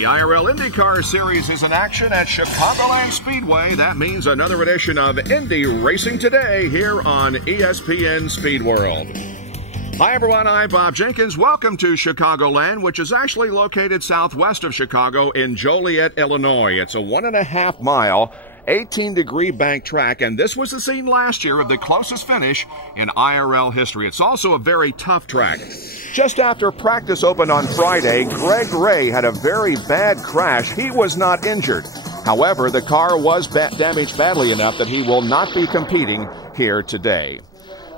The IRL IndyCar Series is in action at Chicagoland Speedway. That means another edition of Indy Racing Today here on ESPN Speed World. Hi everyone, I'm Bob Jenkins. Welcome to Chicagoland, which is actually located southwest of Chicago in Joliet, Illinois. It's a 1.5 mile 18-degree bank track, and this was the scene last year of the closest finish in IRL history. It's also a very tough track. Just after practice opened on Friday, Greg Ray had a very bad crash. He was not injured. However, the car was damaged badly enough that he will not be competing here today.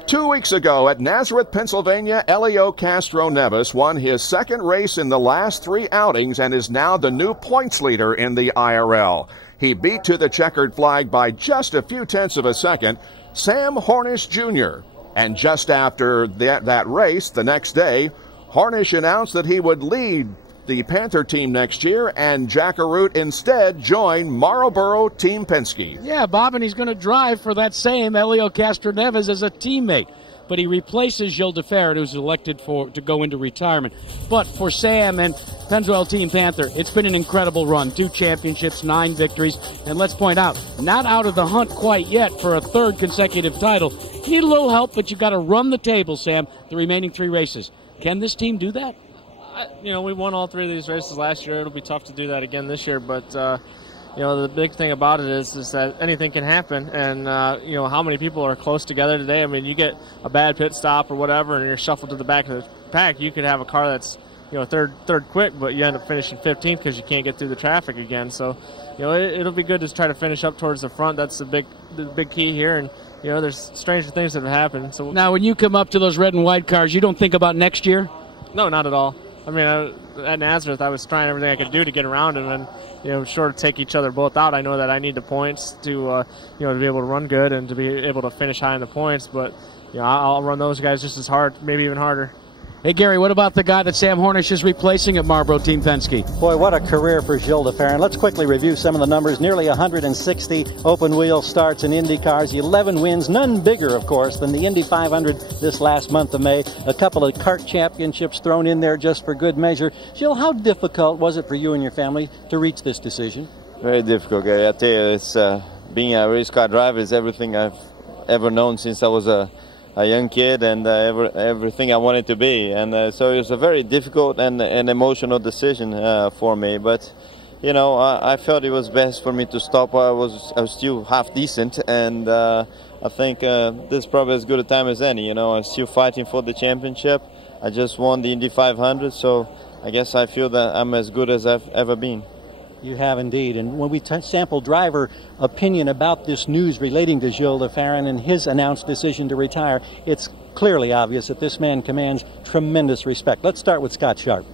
2 weeks ago at Nazareth, Pennsylvania, Elio Castro-Neves won his second race in the last 3 outings and is now the new points leader in the IRL. He beat to the checkered flag by just a few tenths of a second Sam Hornish Jr. And just after that race, the next day, Hornish announced that he would lead the Panther team next year, and Jack Arute instead joined Marlboro Team Penske. Yeah, Bob, and he's going to drive for that same Elio Castro-Neves as a teammate. But he replaces Gilles de Ferret, who's elected to go into retirement. But for Sam and Pennzoil Team Panther, it's been an incredible run. 2 championships, 9 victories. And let's point out, not out of the hunt quite yet for a 3rd consecutive title. You need a little help, but you've got to run the table, Sam, the remaining 3 races. Can this team do that? We won all 3 of these races last year. It'll be tough to do that again this year, but the big thing about it is that anything can happen, and how many people are close together today. I mean, you get a bad pit stop or whatever, and you're shuffled to the back of the pack. You could have a car that's third quick, but you end up finishing 15th because you can't get through the traffic again. So it'll be good to try to finish up towards the front. That's the big key here, and there's stranger things that have happened. So now, when you come up to those red and white cars, you don't think about next year? No, not at all. I mean, at Nazareth, I was trying everything I could do to get around him, and sort of take each other both out. I know that I need the points to to be able to run good and to be able to finish high in the points. But I'll run those guys just as hard, maybe even harder. Hey, Gary, what about the guy that Sam Hornish is replacing at Marlboro Team Penske? Boy, what a career for Gilles de Ferret. Let's quickly review some of the numbers. Nearly 160 open-wheel starts in Indy cars, 11 wins, none bigger, of course, than the Indy 500 this last month of May. A couple of kart championships thrown in there just for good measure. Gilles, how difficult was it for you and your family to reach this decision? Very difficult, Gary. I tell you, it's being a race car driver is everything I've ever known since I was a young kid, and everything I wanted to be, and so it was a very difficult and emotional decision for me. But I felt it was best for me to stop while I was still half decent, and I think this is probably as good a time as any. I'm still fighting for the championship. I just won the Indy 500, so I guess I feel that I'm as good as I've ever been. You have indeed. And when we sample driver opinion about this news relating to Gilles de Ferret and his announced decision to retire, it's clearly obvious that this man commands tremendous respect. Let's start with Scott Sharp.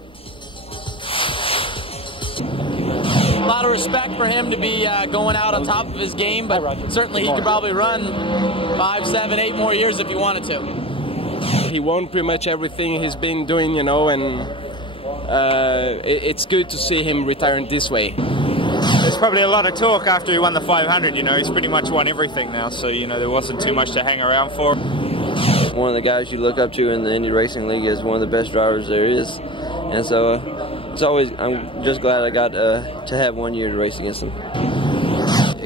A lot of respect for him to be going out on top of his game, but certainly he could probably run 5, 7, 8 more years if he wanted to. He won pretty much everything he's been doing, and it's good to see him retiring this way. There's probably a lot of talk after he won the 500, he's pretty much won everything now, so, there wasn't too much to hang around for. One of the guys you look up to in the Indy Racing League is one of the best drivers there is, and so I'm just glad I got to have 1 year to race against him.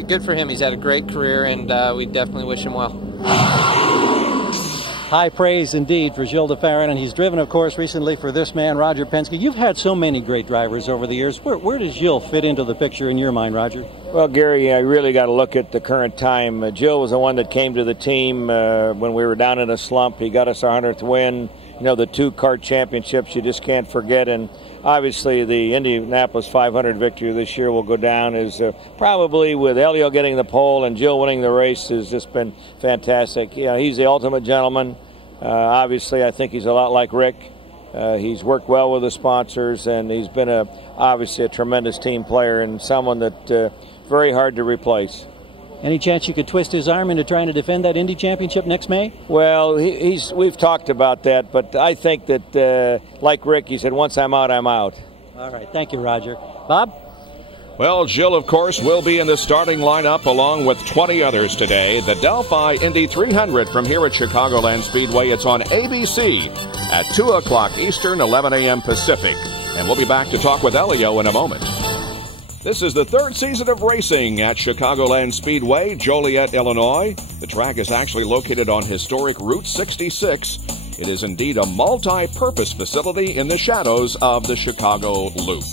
Good for him. He's had a great career, and we definitely wish him well. High praise indeed for Gilles de Ferret, and he's driven, of course, recently for this man, Roger Penske. You've had so many great drivers over the years. Where does Gilles fit into the picture in your mind, Roger? Well, Gary, I really got to look at the current time. Gilles was the one that came to the team when we were down in a slump. He got us our 100th win. The 2 kart championships you just can't forget, and obviously the Indianapolis 500 victory this year will go down as probably with Elio getting the pole and Gilles winning the race has just been fantastic. He's the ultimate gentleman. Obviously, I think he's a lot like Rick. He's worked well with the sponsors, and he's been obviously a tremendous team player and someone that very hard to replace. Any chance you could twist his arm into trying to defend that Indy championship next May? Well, we've talked about that, but I think that, like Rick, he said, once I'm out, I'm out. All right. Thank you, Roger. Bob? Well, Gilles, of course, will be in the starting lineup along with 20 others today. The Delphi Indy 300 from here at Chicagoland Speedway. It's on ABC at 2 o'clock Eastern, 11 a.m. Pacific. And we'll be back to talk with Elio in a moment. This is the third season of racing at Chicagoland Speedway, Joliet, Illinois. The track is actually located on historic Route 66. It is indeed a multi-purpose facility in the shadows of the Chicago Loop.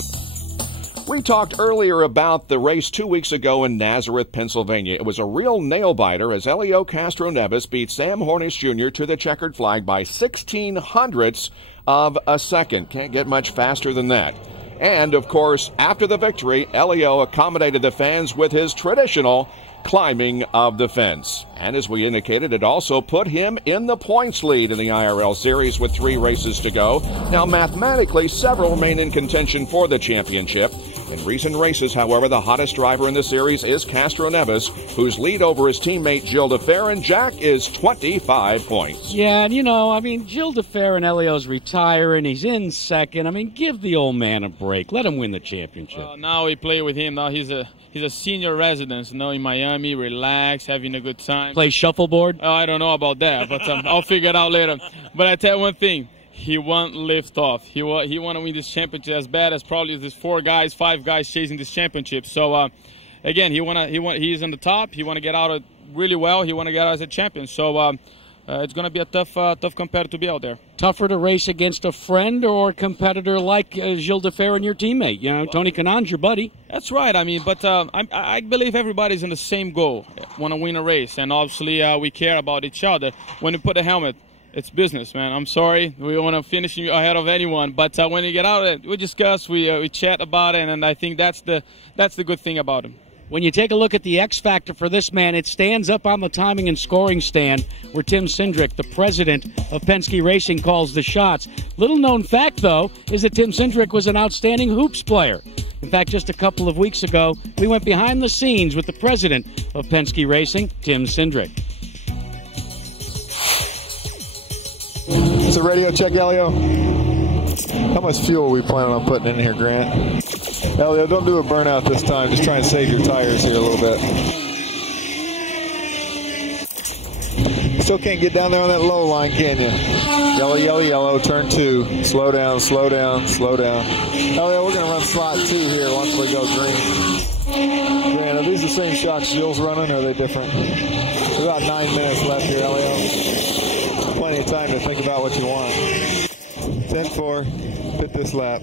We talked earlier about the race 2 weeks ago in Nazareth, Pennsylvania. It was a real nail-biter as Helio Castroneves beat Sam Hornish Jr. to the checkered flag by 0.16 of a second. Can't get much faster than that. And, of course, after the victory, Helio accommodated the fans with his traditional climbing of the fence. And as we indicated, it also put him in the points lead in the IRL Series with 3 races to go. Now, mathematically, several remain in contention for the championship. In recent races, however, the hottest driver in the series is Castroneves, whose lead over his teammate Gilles de Ferran Jack is 25 points. Yeah, and Gilles de Ferran, Helio's retiring. He's in second. Give the old man a break. Let him win the championship. Well, now we play with him. Now he's a senior resident, in Miami, relax, having a good time. Play shuffleboard? Oh, I don't know about that, but I'll figure it out later. But I tell you one thing. He won't lift off. He want to win this championship as bad as probably there's 5 guys chasing this championship. So again, he's in the top. He want to get out really well. He want to get out as a champion. So it's going to be a tough competitor to be out there. Tougher to race against a friend or a competitor like Gilles de Ferran, your teammate. Tony Kanaan's your buddy. That's right. But I believe everybody's in the same goal, want to win a race, and obviously we care about each other. When you put a helmet, it's business, man. I'm sorry. We want to finish you ahead of anyone. But when you get out, we discuss, we chat about it, and I think that's the good thing about him. When you take a look at the X factor for this man, it stands up on the timing and scoring stand where Tim Cindric, the president of Penske Racing, calls the shots. Little known fact, though, is that Tim Cindric was an outstanding hoops player. In fact, just a couple of weeks ago, we went behind the scenes with the president of Penske Racing, Tim Cindric. It's a radio check, Helio. How much fuel are we planning on putting in here, Grant? Helio, don't do a burnout this time. Just try and save your tires here a little bit. Still can't get down there on that low line, can you? Yellow, yellow, yellow, turn 2. Slow down, slow down, slow down. Helio, we're going to run slot 2 here once we go green. Grant, are these the same shocks Gilles running, or are they different? There's about 9 minutes left here, Helio. Plenty of time to think about what you want. 10-4, pit this lap.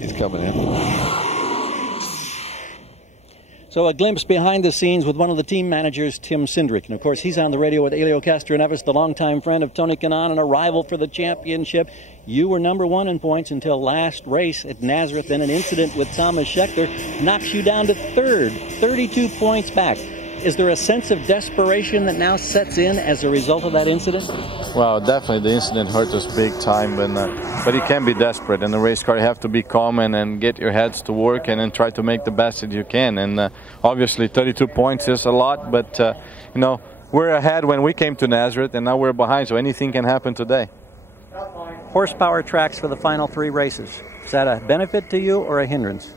He's coming in. So a glimpse behind the scenes with one of the team managers, Tim Cindric. And, of course, he's on the radio with Helio Castroneves, the longtime friend of Tony Kanaan and a rival for the championship. You were number 1 in points until last race at Nazareth. Then an incident with Thomas Scheckter knocks you down to 3rd, 32 points back. Is there a sense of desperation that now sets in as a result of that incident? Well, definitely the incident hurt us big time, but you can't be desperate. In the race car, you have to be calm and get your heads to work and then try to make the best that you can. And obviously 32 points is a lot, but we're ahead when we came to Nazareth, and now we're behind, so anything can happen today. Horsepower tracks for the final 3 races. Is that a benefit to you or a hindrance?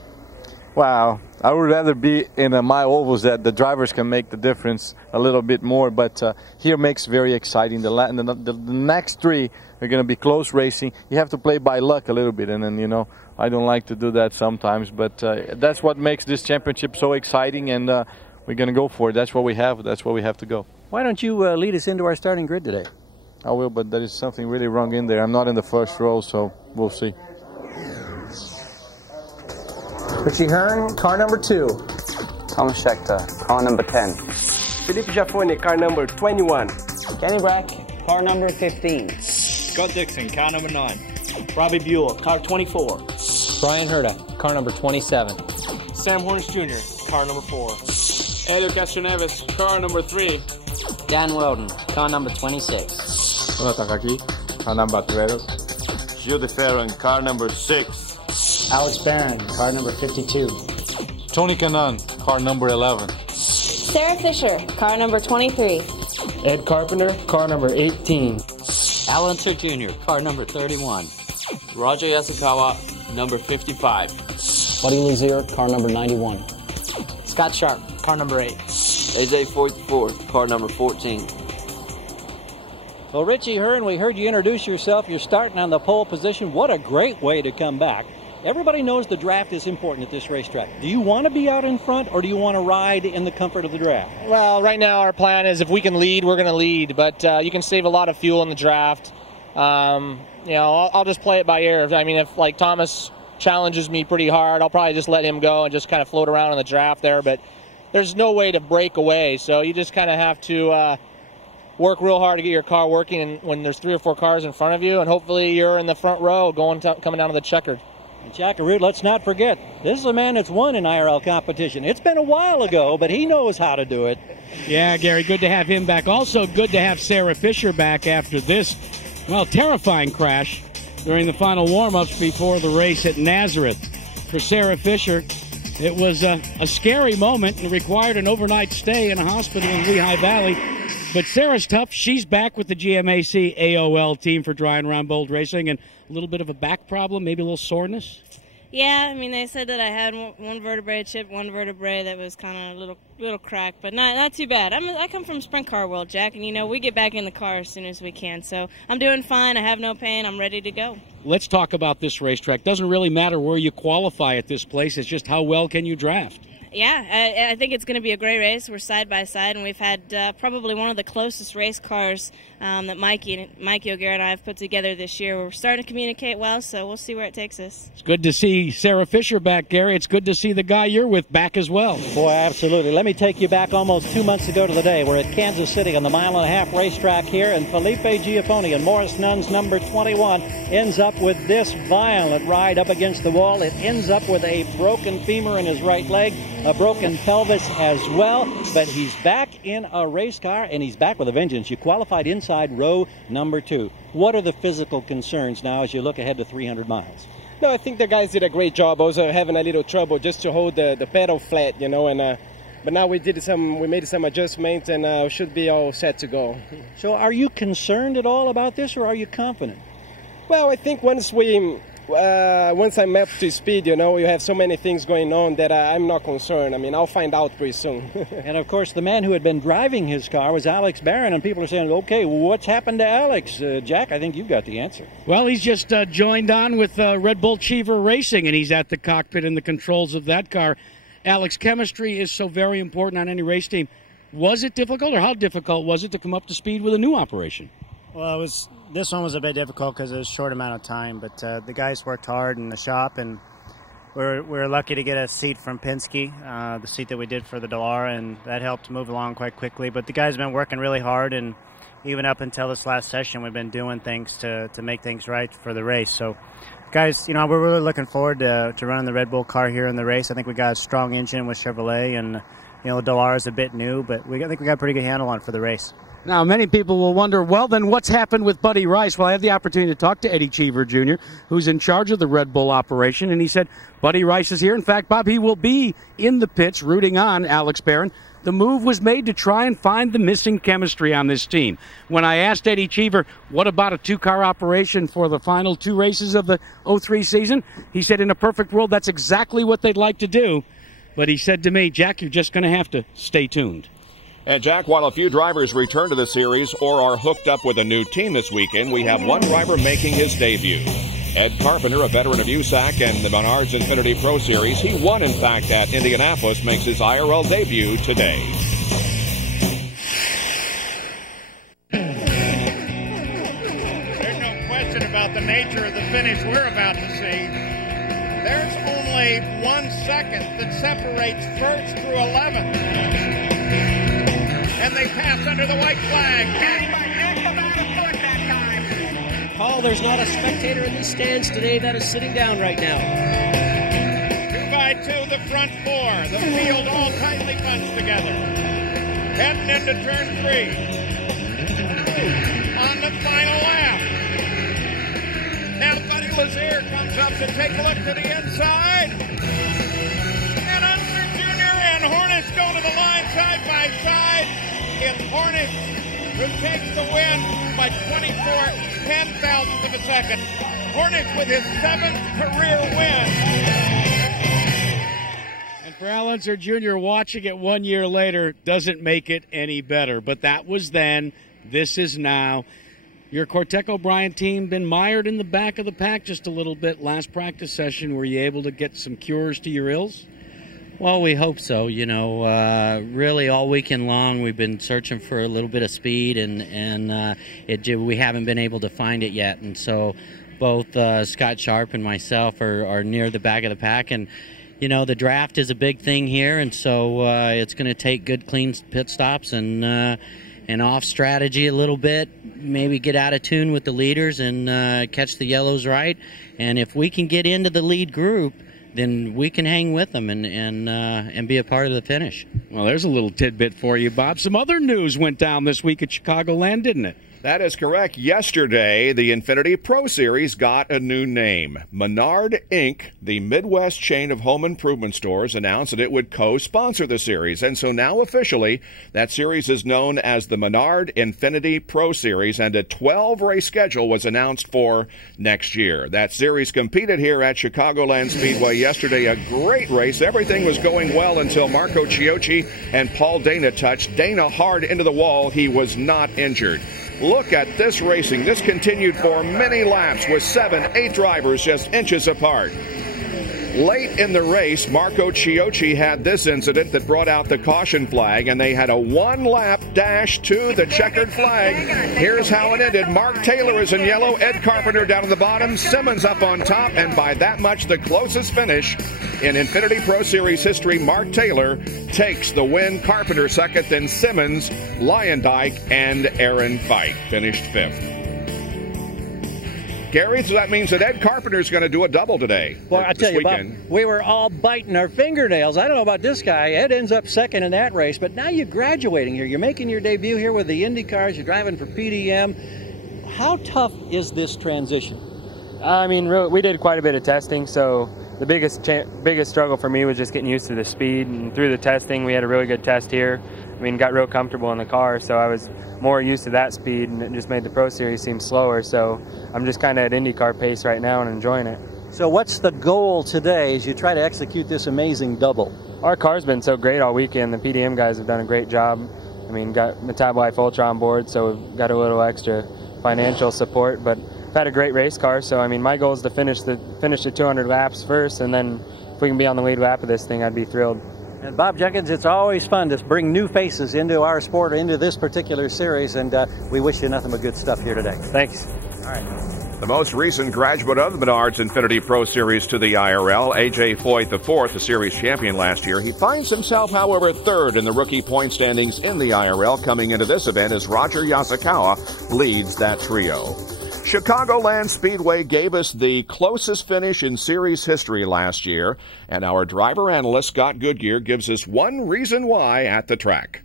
Wow, I would rather be in a mile ovals that the drivers can make the difference a little bit more, but here makes very exciting. The next 3 are going to be close racing. You have to play by luck a little bit, and then, I don't like to do that sometimes, but that's what makes this championship so exciting, and we're going to go for it. That's what we have. That's where we have to go. Why don't you lead us into our starting grid today? I will, but there is something really wrong in there. I'm not in the first row, so we'll see. Richie Hearn, car number 2. Thomas Scheckter, car number 10. Philippe Jaffoni, car number 21. Kenny Brack, car number 15. Scott Dixon, car number 9. Robbie Buell, car 24. Brian Herta, car number 27. Sam Hornish Jr., car number 4. Helio Castroneves, car number 3. Dan Weldon, car number 26. Jonathan Jackie, car number 12. Gilles de Ferran, car number 6. Alex Barron, car number 52. Tony Kanaan, car number 11. Sarah Fisher, car number 23. Ed Carpenter, car number 18. Alan Sir Jr., car number 31. Roger Yasukawa, number 55. Buddy Lazier, car number 91. Scott Sharp, car number 8. AJ 44, car number 14. Well, Richie Hearn, we heard you introduce yourself. You're starting on the pole position. What a great way to come back. Everybody knows the draft is important at this racetrack. Do you want to be out in front, or do you want to ride in the comfort of the draft? Well, right now our plan is if we can lead, we're going to lead. But you can save a lot of fuel in the draft. I'll just play it by ear. I mean, if like Thomas challenges me pretty hard, I'll probably just let him go and just kind of float around in the draft there. But there's no way to break away, so you just kind of have to work real hard to get your car working, and when there's 3 or 4 cars in front of you, and hopefully you're in the front row coming down to the checkered. And Jack Arute, let's not forget, this is a man that's won in IRL competition. It's been a while ago, but he knows how to do it. Yeah, Gary, good to have him back. Also good to have Sarah Fisher back after this, well, terrifying crash during the final warm-ups before the race at Nazareth. For Sarah Fisher, it was a scary moment and required an overnight stay in a hospital in Lehigh Valley. But Sarah's tough. She's back with the GMAC AOL team for Dry and Round Bold Racing, and a little bit of a back problem, maybe a little soreness. Yeah, I mean, they said that I had one vertebrae chipped, one vertebrae that was kind of a little cracked, but not too bad. I come from sprint car world, Jack, and we get back in the car as soon as we can. So I'm doing fine. I have no pain. I'm ready to go. Let's talk about this racetrack. Doesn't really matter where you qualify at this place. It's just how well can you draft. Yeah, I think it's going to be a great race. We're side by side, and we've had probably one of the closest race cars that Mikey O'Gara and I have put together this year. We're starting to communicate well, so we'll see where it takes us. It's good to see Sarah Fisher back, Gary. It's good to see the guy you're with back as well. Boy, absolutely. Let me take you back almost 2 months ago to the day. We're at Kansas City on the 1.5 mile racetrack here, and Felipe Giafoni and Morris Nunn's number 21 ends up with this violent ride up against the wall. It ends up with a broken femur in his right leg, a broken pelvis as well, but he's back in a race car, and he's back with a vengeance. You qualified inside row number 2. What are the physical concerns now as you look ahead to 300 miles? No, I think the guys did a great job. I was having a little trouble just to hold the pedal flat, and but now we made some adjustments, and should be all set to go. So are you concerned at all about this, or are you confident? Well, I think once I'm up to speed, you have so many things going on that I'm not concerned. I mean, I'll find out pretty soon. And, of course, the man who had been driving his car was Alex Barron, and people are saying, okay, what's happened to Alex? Jack, I think you've got the answer. Well, he's just joined on with Red Bull Cheever Racing, and he's at the cockpit and the controls of that car. Alex, chemistry is so very important on any race team. Was it difficult, or how difficult was it to come up to speed with a new operation? Well, this one was a bit difficult because it was a short amount of time, but the guys worked hard in the shop, and we're lucky to get a seat from Penske, the seat that we did for the Dallara, and that helped move along quite quickly. But the guys have been working really hard, and even up until this last session, we've been doing things to make things right for the race. So, guys, we're really looking forward to running the Red Bull car here in the race. I think we got a strong engine with Chevrolet, and the Dallara is a bit new, but I think we got a pretty good handle on it for the race. Now, many people will wonder, well, then what's happened with Buddy Rice? Well, I had the opportunity to talk to Eddie Cheever Jr., who's in charge of the Red Bull operation, and he said Buddy Rice is here. In fact, Bob, he will be in the pits rooting on Alex Barron. The move was made to try and find the missing chemistry on this team. When I asked Eddie Cheever, what about a 2-car operation for the final 2 races of the 03 season? He said, in a perfect world, that's exactly what they'd like to do. But he said to me, Jack, you're just going to have to stay tuned. And Jack, while a few drivers return to the series or are hooked up with a new team this weekend, we have one driver making his debut. Ed Carpenter, a veteran of USAC and the Menards Infinity Pro Series, he won, in fact, at Indianapolis, makes his IRL debut today. There's no question about the nature of the finish we're about to see. There's only 1 second that separates 1st through 11th. And they pass under the white flag. Paul, there's not a spectator in the stands today that is sitting down right now. 2 by 2, the front 4. The field all tightly bunched together. Heading into turn 3. On the final lap. Now Buddy Lazier comes up to take a look to the inside. And Unser Jr. and Hornish go to the line side by side. It's Hornish who takes the win by 24 ten-thousandths of a second. Hornish with his 7th career win. And for Al Unser Jr., watching it 1 year later doesn't make it any better. But that was then. This is now. Your Corteco Bryant team been mired in the back of the pack just a little bit last practice session. Were you able to get some cures to your ills? Well, we hope so. You know, really all weekend long we've been searching for a little bit of speed, and we haven't been able to find it yet. And so both Scott Sharp and myself are near the back of the pack. And, you know, the draft is a big thing here, and so it's going to take good, clean pit stops and off strategy a little bit, maybe get out of tune with the leaders and catch the yellows right. And if we can get into the lead group, then we can hang with them and be a part of the finish. Well, there's a little tidbit for you, Bob. Some other news went down this week at Chicagoland, didn't it? That is correct. Yesterday, the Infinity Pro Series got a new name. Menard Inc., the Midwest chain of home improvement stores, announced that it would co-sponsor the series. And so now officially, that series is known as the Menard Infinity Pro Series, and a 12-race schedule was announced for next year. That series competed here at Chicagoland Speedway yesterday. A great race. Everything was going well until Marco Chiocci and Paul Dana touched Dana hard into the wall. He was not injured. Look at this racing. This continued for many laps with 7, 8 drivers just inches apart. Late in the race, Marco Chiocci had this incident that brought out the caution flag, and they had a one-lap dash to the checkered flag. Here's how it ended. Mark Taylor is in yellow, Ed Carpenter down at the bottom, Simmons up on top, and by that much the closest finish in Infinity Pro Series history. Mark Taylor takes the win, Carpenter second, then Simmons, Lyondike, and Aaron Fike finished 5th. Gary, so that means that Ed Carpenter's going to do a double today. Well, I tell you, Bob, we were all biting our fingernails. I don't know about this guy. Ed ends up second in that race, but now you're graduating here. You're making your debut here with the Indy cars. You're driving for PDM. How tough is this transition? I mean, really, we did quite a bit of testing, so the biggest struggle for me was just getting used to the speed. And through the testing, we had a really good test here. I mean, got real comfortable in the car, so I was more used to that speed, and it just made the Pro Series seem slower. So I'm just kind of at IndyCar pace right now and enjoying it. So what's the goal today as you try to execute this amazing double? Our car's been so great all weekend. The PDM guys have done a great job. I mean, got Metabolife Ultra on board, so we've got a little extra financial support, but I've had a great race car. So I mean, my goal is to finish the 200 laps first, and then if we can be on the lead lap of this thing, I'd be thrilled. And Bob Jenkins, it's always fun to bring new faces into our sport, into this particular series, and we wish you nothing but good stuff here today. Thanks. All right. The most recent graduate of the Menards Infinity Pro Series to the IRL, A.J. Foyt IV, the series champion last year. He finds himself, however, third in the rookie point standings in the IRL coming into this event as Roger Yasukawa leads that trio. Chicagoland Speedway gave us the closest finish in series history last year, and our driver analyst Scott Goodyear gives us one reason why at the track.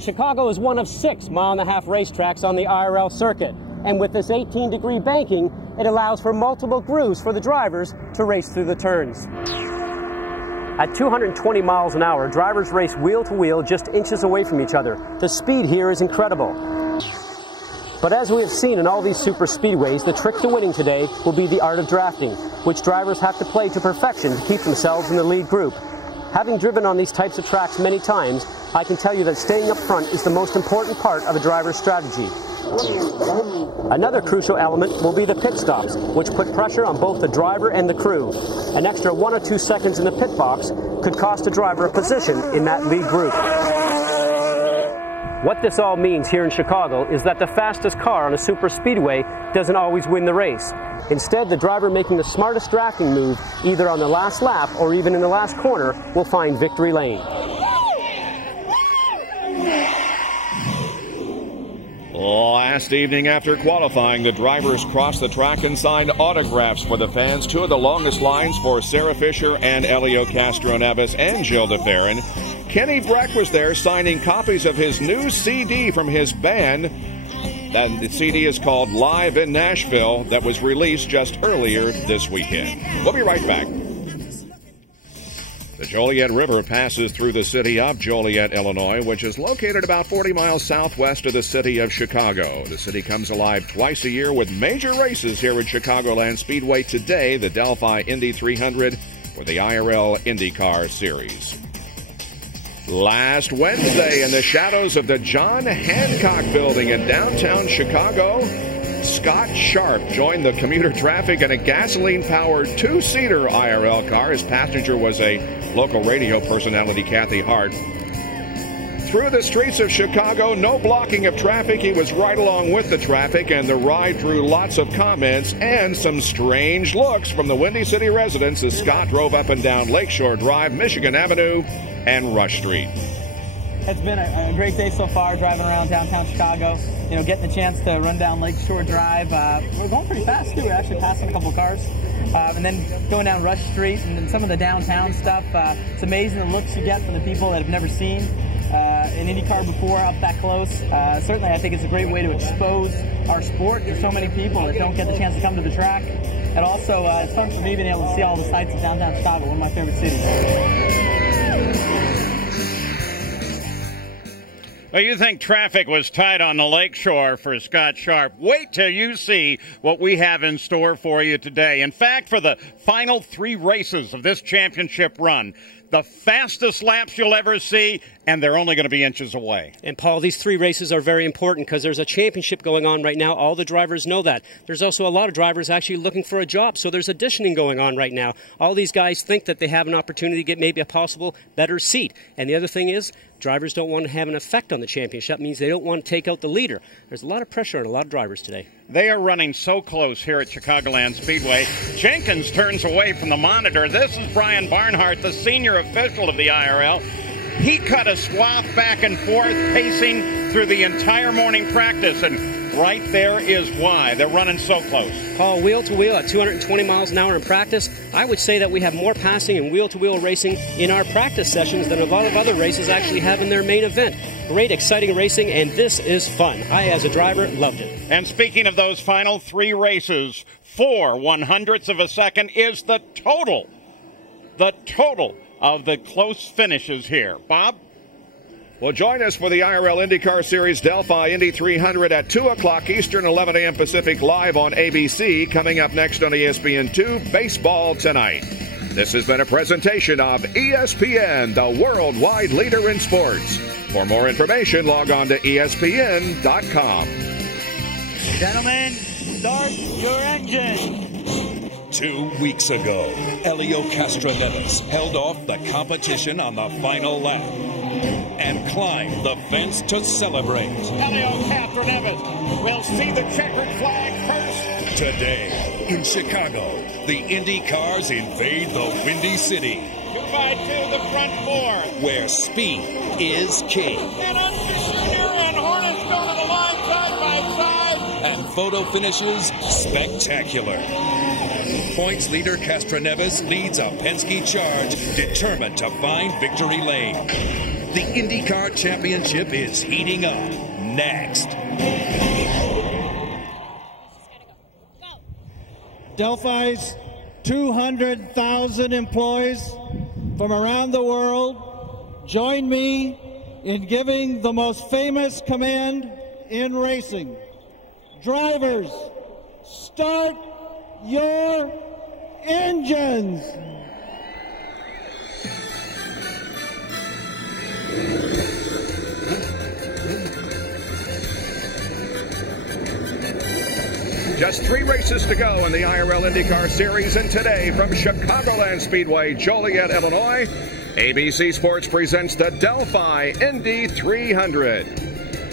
Chicago is one of 6 mile-and-a-half racetracks on the IRL circuit, and with this 18-degree banking, it allows for multiple grooves for the drivers to race through the turns. At 220 miles an hour, drivers race wheel to wheel just inches away from each other. The speed here is incredible. But as we have seen in all these super speedways, the trick to winning today will be the art of drafting, which drivers have to play to perfection to keep themselves in the lead group. Having driven on these types of tracks many times, I can tell you that staying up front is the most important part of a driver's strategy. Another crucial element will be the pit stops, which put pressure on both the driver and the crew. An extra 1 or 2 seconds in the pit box could cost a driver a position in that lead group. What this all means here in Chicago is that the fastest car on a super speedway doesn't always win the race. Instead, the driver making the smartest drafting move, either on the last lap or even in the last corner, will find victory lane. Last evening after qualifying, the drivers crossed the track and signed autographs for the fans. 2 of the longest lines for Sarah Fisher and Elio Castro-Neves and Jill DeFerrin. Kenny Breck was there signing copies of his new CD from his band. The CD is called Live in Nashville, that was released just earlier this weekend. We'll be right back. The Joliet River passes through the city of Joliet, Illinois, which is located about 40 miles southwest of the city of Chicago. The city comes alive twice a year with major races here at Chicagoland Speedway. Today, the Delphi Indy 300 for the IRL IndyCar Series. Last Wednesday, in the shadows of the John Hancock Building in downtown Chicago, Scott Sharp joined the commuter traffic in a gasoline-powered two-seater IRL car. His passenger was a local radio personality, Kathy Hart. Through the streets of Chicago, no blocking of traffic. He was right along with the traffic, and the ride drew lots of comments and some strange looks from the Windy City residents as Scott drove up and down Lakeshore Drive, Michigan Avenue, and Rush Street. It's been a great day so far, driving around downtown Chicago. You know, getting the chance to run down Lakeshore Drive. We're going pretty fast too. We're actually passing a couple of cars, and then going down Rush Street and then some of the downtown stuff. It's amazing the looks you get from the people that have never seen an IndyCar before up that close. Certainly, I think it's a great way to expose our sport to so many people that don't get the chance to come to the track. And also, it's fun for me being able to see all the sights of downtown Chicago, one of my favorite cities. Well, you think traffic was tight on the lakeshore for Scott Sharp. Wait till you see what we have in store for you today. In fact, for the final 3 races of this championship run, the fastest laps you'll ever see, and they're only going to be inches away. And, Paul, these 3 races are very important because there's a championship going on right now. All the drivers know that. There's also a lot of drivers actually looking for a job, so there's auditioning going on right now. All these guys think that they have an opportunity to get maybe a possible better seat. And the other thing is, drivers don't want to have an effect on the championship. That means they don't want to take out the leader. There's a lot of pressure on a lot of drivers today. They are running so close here at Chicagoland Speedway. Jenkins turns away from the monitor. This is Brian Barnhart, the senior official of the IRL. He cut a swath back and forth, pacing through the entire morning practice, and right there is why they're running so close. Paul, wheel to wheel at 220 miles an hour in practice, I would say that we have more passing and wheel to wheel racing in our practice sessions than a lot of other races actually have in their main event. Great, exciting racing, and this is fun. I, as a driver, loved it. And speaking of those final 3 races, 4 100ths of a second is the total of the close finishes here. Bob? Well, join us for the IRL IndyCar Series Delphi Indy 300 at 2 o'clock Eastern, 11 a.m. Pacific, live on ABC. Coming up next on ESPN2, Baseball Tonight. This has been a presentation of ESPN, the worldwide leader in sports. For more information, log on to ESPN.com. Gentlemen, start your engine. 2 weeks ago, Helio Castroneves held off the competition on the final lap and climbed the fence to celebrate. Helio Castroneves will see the checkered flag first. Today, in Chicago, the Indy cars invade the Windy City. 2x2, the front 4. Where speed is king. And Jr. and Hornets go to the line side by side. And photo finishes spectacular. Points leader Castroneves leads a Penske charge, determined to find victory lane. The IndyCar Championship is heating up. Next. Delphi's 200,000 employees from around the world join me in giving the most famous command in racing. Drivers, start your engines. Just 3 races to go in the IRL IndyCar Series, and today from Chicagoland Speedway, Joliet, Illinois, ABC Sports presents the Delphi Indy 300.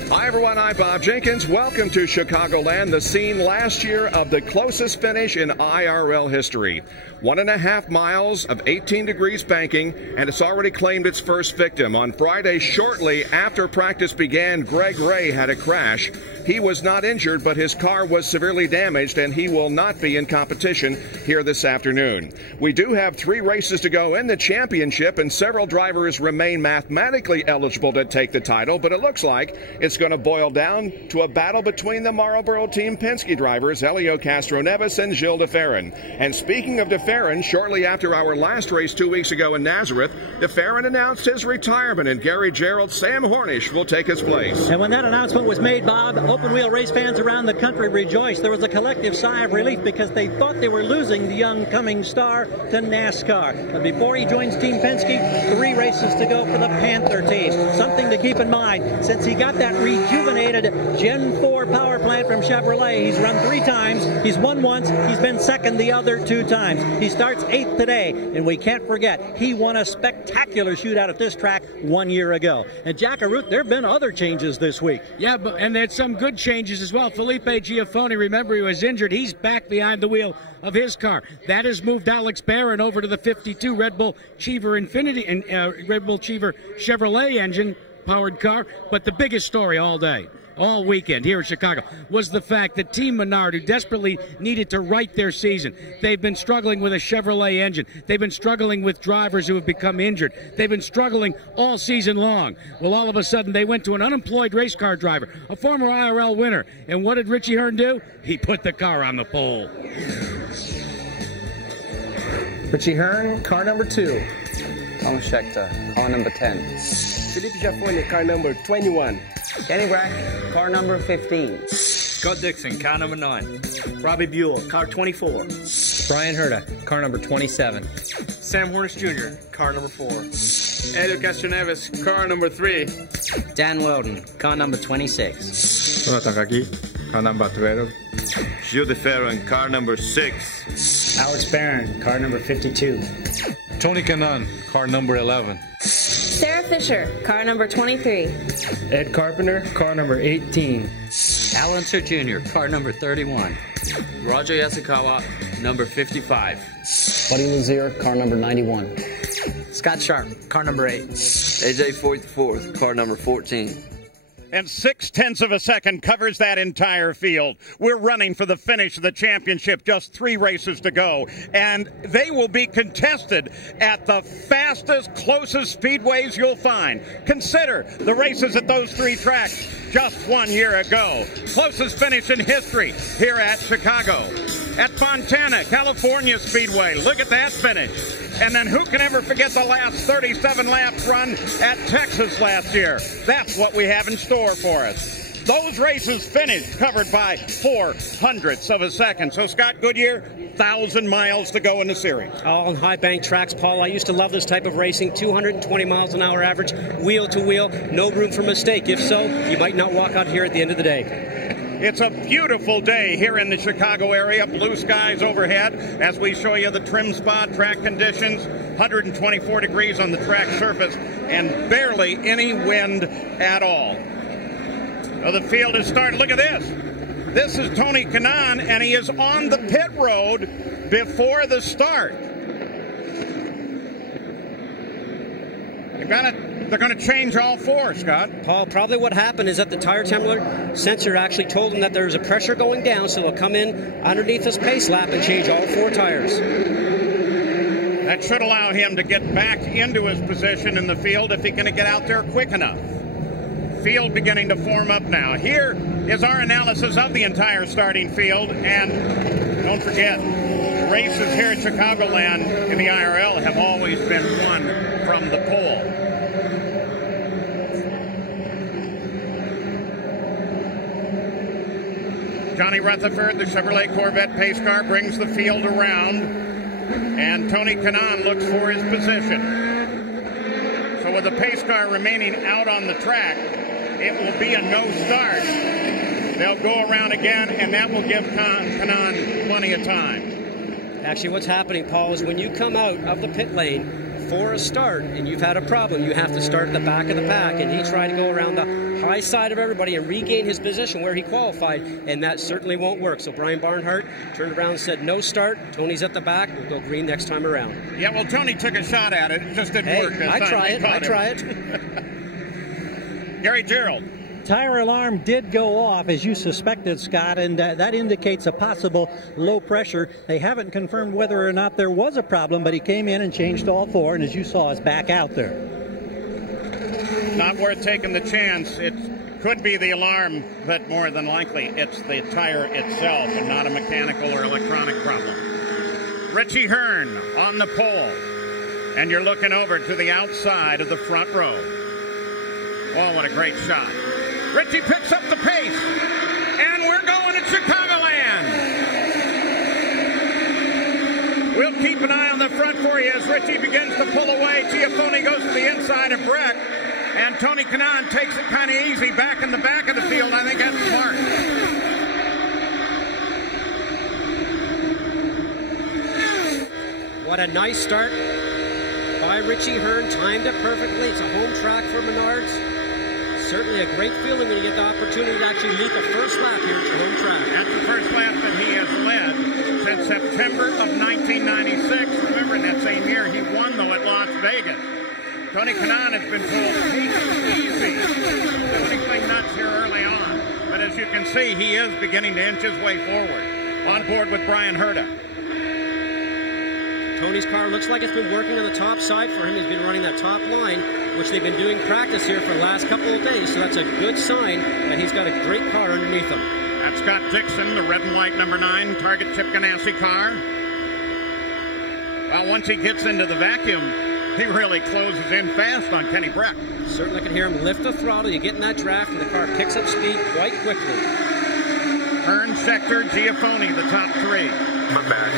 Hi everyone, I'm Bob Jenkins. Welcome to Chicagoland, the scene last year of the closest finish in IRL history. 1.5 miles of 18 degrees banking, and it's already claimed its first victim. On Friday, shortly after practice began, Greg Ray had a crash. He was not injured, but his car was severely damaged, and he will not be in competition here this afternoon. We do have 3 races to go in the championship, and several drivers remain mathematically eligible to take the title, but it looks like it's it's going to boil down to a battle between the Marlboro Team Penske drivers, Helio Castroneves and Gilles de Ferran. And speaking of de Ferran, shortly after our last race 2 weeks ago in Nazareth, de Ferran announced his retirement, and Gary Gerald's Sam Hornish will take his place. And when that announcement was made, Bob, open-wheel race fans around the country rejoiced. There was a collective sigh of relief because they thought they were losing the young coming star to NASCAR. But before he joins Team Penske, 3 races to go for the Panther team. Something to keep in mind, since he got that rejuvenated Gen 4 power plant from Chevrolet, he's run 3 times, he's won once, he's been second the other 2 times. He starts 8th today, and we can't forget, he won a spectacular shootout at this track 1 year ago. And Jack Arute, there have been other changes this week. Yeah, and there's some good changes as well. Felipe Giaffoni, remember, he was injured. He's back behind the wheel of his car. That has moved Alex Barron over to the 52 Red Bull Cheever Infinity and Red Bull Cheever Chevrolet engine powered car. But the biggest story all day, all weekend here in Chicago, was the fact that Team Menard, who desperately needed to right their season, they've been struggling with a Chevrolet engine. They've been struggling with drivers who have become injured. They've been struggling all season long. Well, all of a sudden, they went to an unemployed race car driver, a former IRL winner. And what did Richie Hearn do? He put the car on the pole. Richie Hearn, car number 2. Tom Schechter, car number 10. Philippe Giaffoni, car number 21. Kenny Brack, car number 15. Scott Dixon, car number 9. Robbie Buell, car 24. Brian Herta, car number 27. Sam Hornish Jr., car number 4. Helio Castroneves, car number 3. Dan Weldon, car number 26. Jonathan Kaki, car number 12. Gilles de Ferran, car number 6. Alex Barron, car number 52. Tony Kanaan, car number 11. Sarah Fisher, car number 23. Ed Carpenter, car number 18. Alan Sir Jr., car number 31. Roger Yasukawa, number 55. Buddy Lazier, car number 91. Scott Sharp, car number 8. AJ Foyt, car number 14. And 0.6 of a second covers that entire field. We're running for the finish of the championship, just 3 races to go. And they will be contested at the fastest, closest speedways you'll find. Consider the races at those 3 tracks just 1 year ago. Closest finish in history here at Chicago. At Fontana, California Speedway, look at that finish. And then who can ever forget the last 37 laps run at Texas last year? That's what we have in store for us. Those races finished covered by 0.04 of a second. So Scott Goodyear, 1,000 miles to go in the series. All on high bank tracks, Paul. I used to love this type of racing. 220 miles an hour average, wheel to wheel, no room for mistake. If so, you might not walk out here at the end of the day. It's a beautiful day here in the Chicago area. Blue skies overhead as we show you the trim spot track conditions. 124 degrees on the track surface and barely any wind at all. So the field is started. Look at this. This is Tony Kanaan, and he is on the pit road before the start. They're going to change all 4, Scott. Paul, probably what happened is that the tire temperature sensor actually told them that there's a pressure going down, so they'll come in underneath this pace lap and change all 4 tires. That should allow him to get back into his position in the field if he can get out there quick enough. Field beginning to form up now. Here is our analysis of the entire starting field, and don't forget, the races here at Chicagoland in the IRL have always been won from the pole. Johnny Rutherford, the Chevrolet Corvette pace car, brings the field around, and Tony Kanaan looks for his position. So with the pace car remaining out on the track, it will be a no start. They'll go around again, and that will give Kanaan plenty of time. Actually, what's happening, Paul, is when you come out of the pit lane for a start and you've had a problem, you have to start at the back of the pack, and he tried to go around the high side of everybody and regain his position where he qualified, and that certainly won't work. So Brian Barnhart turned around and said no start. Tony's at the back. We'll go green next time around. Yeah, well, Tony took a shot at it. It just didn't work this time. I try it. Gary Gerald. Tire alarm did go off, as you suspected, Scott, and that indicates a possible low pressure. They haven't confirmed whether or not there was a problem, but he came in and changed all 4, and as you saw, is back out there. Not worth taking the chance. It's Could be the alarm, but more than likely it's the tire itself and not a mechanical or electronic problem. Richie Hearn on the pole, and you're looking over to the outside of the front row. Oh, what a great shot. Richie picks up the pace, and we're going at Chicagoland. We'll keep an eye on the front for you as Richie begins to pull away. Giafoni goes to the inside of Breck, and Tony Kanaan takes it kind of easy back in the back of the field. I think that's smart. What a nice start by Richie Hearn. Timed it perfectly. It's a home track for Menards. Certainly a great feeling when you get the opportunity to actually lead the first lap here at your home track. That's the first lap that he has led since September of 1996. Remember, in that same year, he won, though, at Las Vegas. Tony Kanaan has been told, take it easy. Don't do anything nuts here early on. But as you can see, he is beginning to inch his way forward. On board with Brian Herta. Tony's car looks like it's been working on the top side for him. He's been running that top line, which they've been doing practice here for the last couple of days. So that's a good sign that he's got a great car underneath him. That's Scott Dixon, the red and white number 9 Target Chip Ganassi car. Well, once he gets into the vacuum, he really closes in fast on Kenny Breck. Certainly can hear him lift the throttle. You get in that draft, and the car picks up speed quite quickly. Hearn, Schechter, Giafoni, the top 3. Coming back.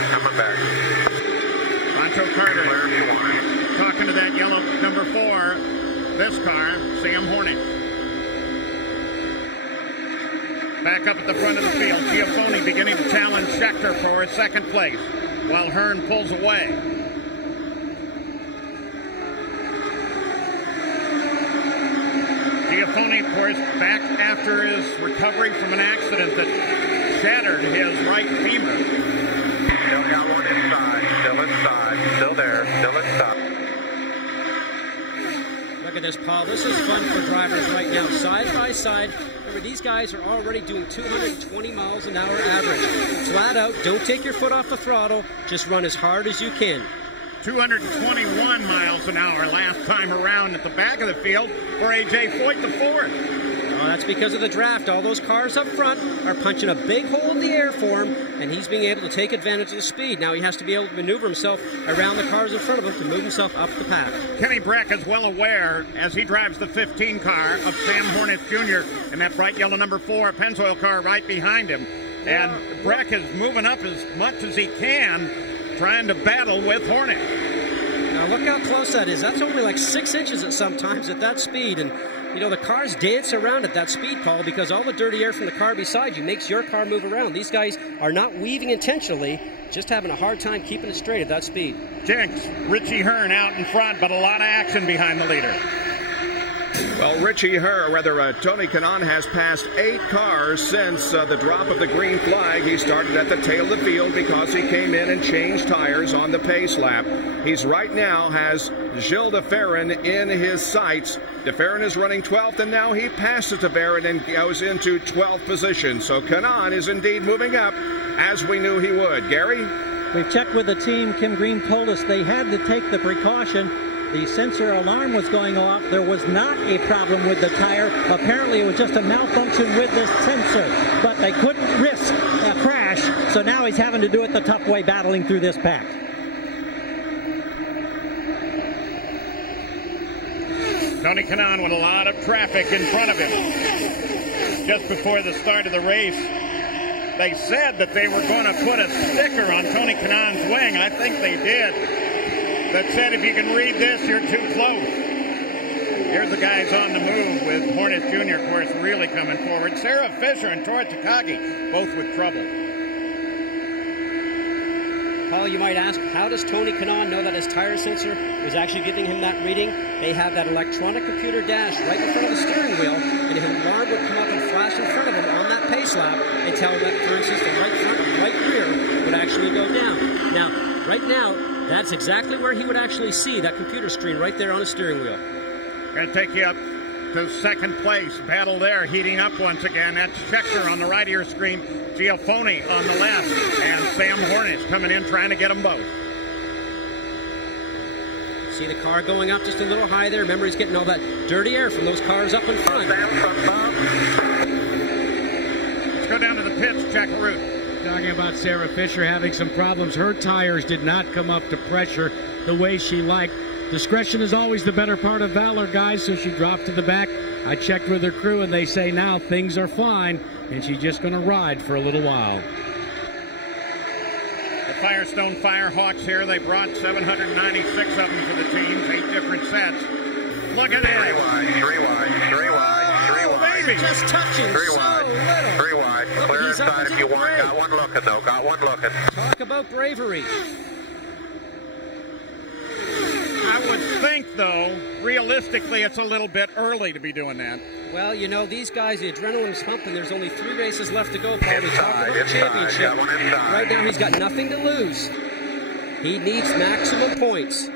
Pancho Carter talking to that yellow number 4, this car, Sam Hornick. Back up at the front of the field, Giafoni beginning to challenge Schechter for his second place, while Hearn pulls away. Giafoni, of course, back after his recovery from an accident that shattered his right femur. Still got one inside, still there, still inside. Look at this, Paul. This is fun for drivers right now, side by side. Remember, these guys are already doing 220 miles an hour average. Flat out, don't take your foot off the throttle, just run as hard as you can. 221 miles an hour last time around at the back of the field for A.J. Foyt, the 4th. Oh, that's because of the draft. All those cars up front are punching a big hole in the air for him, and he's being able to take advantage of the speed. Now he has to be able to maneuver himself around the cars in front of him to move himself up the path. Kenny Breck is well aware, as he drives the 15 car, of Sam Hornick Jr. and that bright yellow number 4 Pennzoil car right behind him. And Breck is moving up as much as he can, trying to battle with Hornick. Now look how close that is. That's only like 6 inches at sometimes at that speed. And you know, the cars dance around at that speed, Paul, because all the dirty air from the car beside you makes your car move around. These guys are not weaving intentionally, just having a hard time keeping it straight at that speed. Jinx, Richie Hearn out in front, but a lot of action behind the leader. Well, Tony Kanaan has passed 8 cars since the drop of the green flag. He started at the tail of the field because he came in and changed tires on the pace lap. He's right now has Gilles de Ferran in his sights. De Ferran is running 12th, and now he passes de Ferran and goes into 12th position. So Kanaan is indeed moving up, as we knew he would. Gary? We've checked with the team. Kim Green told us they had to take the precaution. The sensor alarm was going off. There was not a problem with the tire. Apparently, it was just a malfunction with the sensor. But they couldn't risk a crash, so now he's having to do it the tough way, battling through this pack. Tony Kanaan with a lot of traffic in front of him. Just before the start of the race, they said that they were going to put a sticker on Tony Kanaan's wing. I think they did. That said, if you can read this, you're too close. Here's the guys on the move with Hornick Jr., of course, really coming forward. Sarah Fisher and Tora Takagi, both with trouble. Paul, you might ask, how does Tony Kanaan know that his tire sensor was actually giving him that reading? They have that electronic computer dash right in front of the steering wheel, and his alarm would come up and flash in front of him on that pace lap and tell him that, for instance, the right front and right rear would actually go down. Now, right now, that's exactly where he would actually see that computer screen right there on his steering wheel. Going to take you up to second place. Battle there, heating up once again. That's Schechter on the right of your screen, Giafoni on the left, and Sam Hornick coming in trying to get them both. See the car going up just a little high there. Remember, he's getting all that dirty air from those cars up in front. Let's go down to the pits, check the route. Talking about Sarah Fisher having some problems. Her tires did not come up to pressure the way she liked. Discretion is always the better part of valor, guys, so she dropped to the back. I checked with her crew, and they say now things are fine, and she's just going to ride for a little while. The Firestone Firehawks here, they brought 796 of them for the teams, 8 different sets. Look at that. 3 wide. Baby. Just touching 3 so wide. little. 3 wide. Clear inside if you want. Got one looking, though. Got one looking. Talk about bravery. I would think, though, realistically, it's a little bit early to be doing that. Well, you know, these guys, the adrenaline's pumping. There's only 3 races left to go, Paul. We talked about the championship. Right now, he's got nothing to lose. He needs maximum points.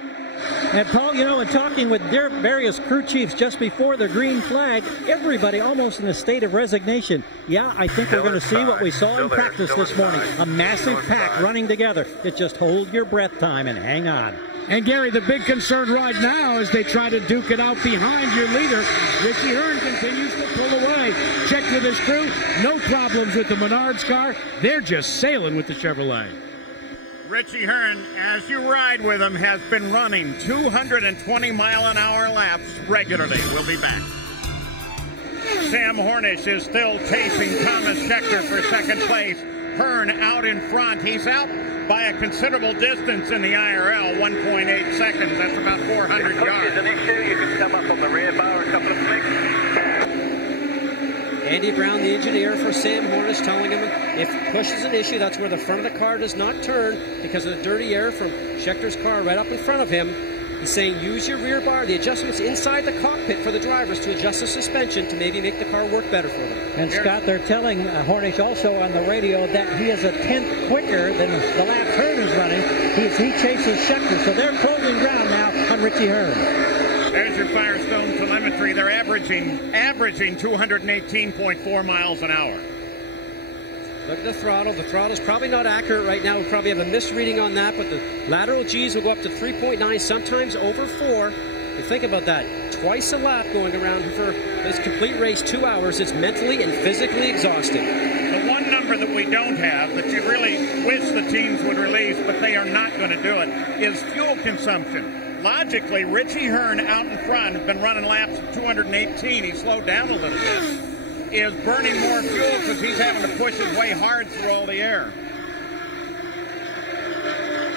And Paul, you know, in talking with their various crew chiefs just before the green flag, everybody almost in a state of resignation. Yeah, I think we're going to see what we saw in practice this morning. A massive pack running together. It's just hold your breath time and hang on. And Gary, the big concern right now is they try to duke it out behind your leader. Richie Hearn continues to pull away. Checked with his crew. No problems with the Menards car. They're just sailing with the Chevrolet. Richie Hearn, as you ride with him, has been running 220-mile-an-hour laps regularly. We'll be back. Sam Hornish is still chasing Thomas Scheckter for second place. Hearn out in front. He's out by a considerable distance in the IRL, 1.8 seconds. That's about 400 yards. If an issue, you can come up on the rear bar a couple of clicks. Andy Brown, the engineer for Sam Hornish, telling him if push is an issue, that's where the front of the car does not turn because of the dirty air from Schecter's car right up in front of him. He's saying use your rear bar, the adjustments inside the cockpit for the drivers to adjust the suspension to maybe make the car work better for them. And Scott, they're telling Hornish also on the radio that he is a tenth quicker than the lap Hearn is running. He chases Scheckter, so they're closing ground now on Richie Hearn. There's your Firestone telemetry. They're averaging 218.4 miles an hour. Look at the throttle. The throttle's probably not accurate right now. We'll probably have a misreading on that, but the lateral G's will go up to 3.9, sometimes over 4. You think about that. Twice a lap going around for this complete race, 2 hours. It's mentally and physically exhausting. The one number that we don't have that you really wish the teams would release, but they are not going to do it, is fuel consumption. Logically, Richie Hearn out in front has been running laps of 218. He slowed down a little bit. Is burning more fuel because he's having to push his way hard through all the air.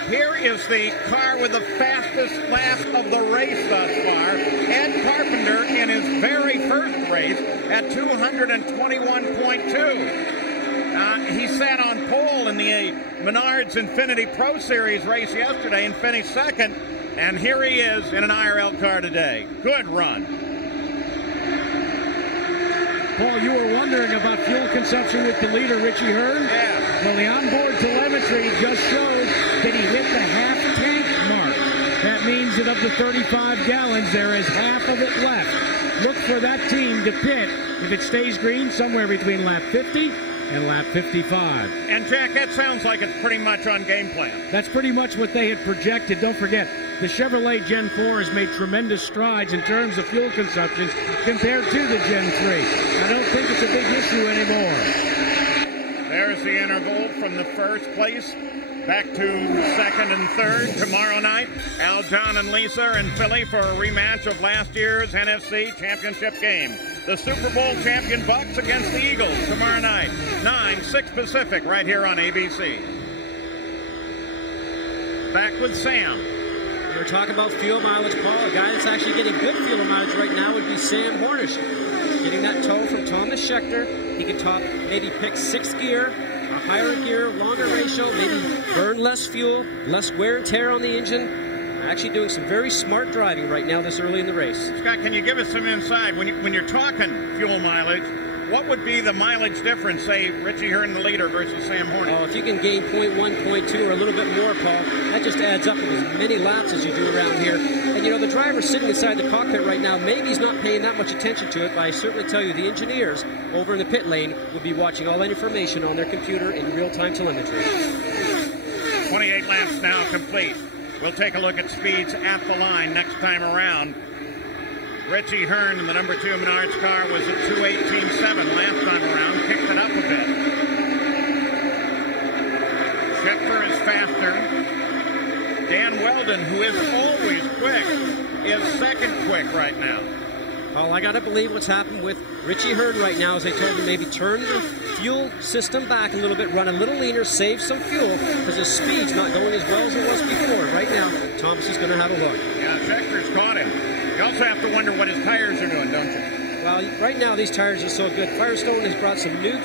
Here is the car with the fastest lap of the race thus far. Ed Carpenter in his very first race at 221.2. He sat on pole in the Menards Infinity Pro Series race yesterday and finished second. And here he is in an IRL car today. Good run. Paul, you were wondering about fuel consumption with the leader, Richie Hearn? Yeah. Well, the onboard telemetry just shows that he hit the half-tank mark. That means that of the 35 gallons, there is half of it left. Look for that team to pit, if it stays green, somewhere between lap 50 and lap 55. And, Jack, that sounds like it's pretty much on game plan. That's pretty much what they had projected. Don't forget, the Chevrolet Gen 4 has made tremendous strides in terms of fuel consumption compared to the Gen 3. I don't think it's a big issue anymore. There's the interval from the first place back to second and third tomorrow night. Al, John, and Lisa are in Philly for a rematch of last year's NFC Championship game. The Super Bowl champion Bucks against the Eagles tomorrow night, 9/6 Pacific, right here on ABC. Back with Sam. We're talking about fuel mileage, Paul. A guy that's actually getting good fuel mileage right now would be Sam Hornish. Getting that tow from Thomas Scheckter. He can maybe pick 6th gear, a higher gear, longer ratio, maybe burn less fuel, less wear and tear on the engine. Actually doing some very smart driving right now this early in the race. Scott, can you give us some insight? When you're talking fuel mileage, what would be the mileage difference, say, Richie Hearn, the leader, versus Sam Hornish? Oh, if you can gain 0.1, 0.2, or a little bit more, Paul, that just adds up with as many laps as you do around here. And, you know, the driver sitting inside the cockpit right now, maybe he's not paying that much attention to it, but I certainly tell you the engineers over in the pit lane will be watching all that information on their computer in real-time telemetry. 28 laps now complete. We'll take a look at speeds at the line next time around. Richie Hearn in the number 2 Menards car was at 2:18.7 last time around, kicked it up a bit. Scheckter is faster. Dan Weldon, who is always quick, is second quick right now. Well, I got to believe what's happened with Richie Hearn right now is they told him maybe turn the fuel system back a little bit, run a little leaner, save some fuel, because his speed's not going as well as it was before. Right now, Thomas is going to have a look. Yeah, Schechter's caught him. You also have to wonder what his tires are doing, don't you? Well, right now these tires are so good. Firestone has brought some new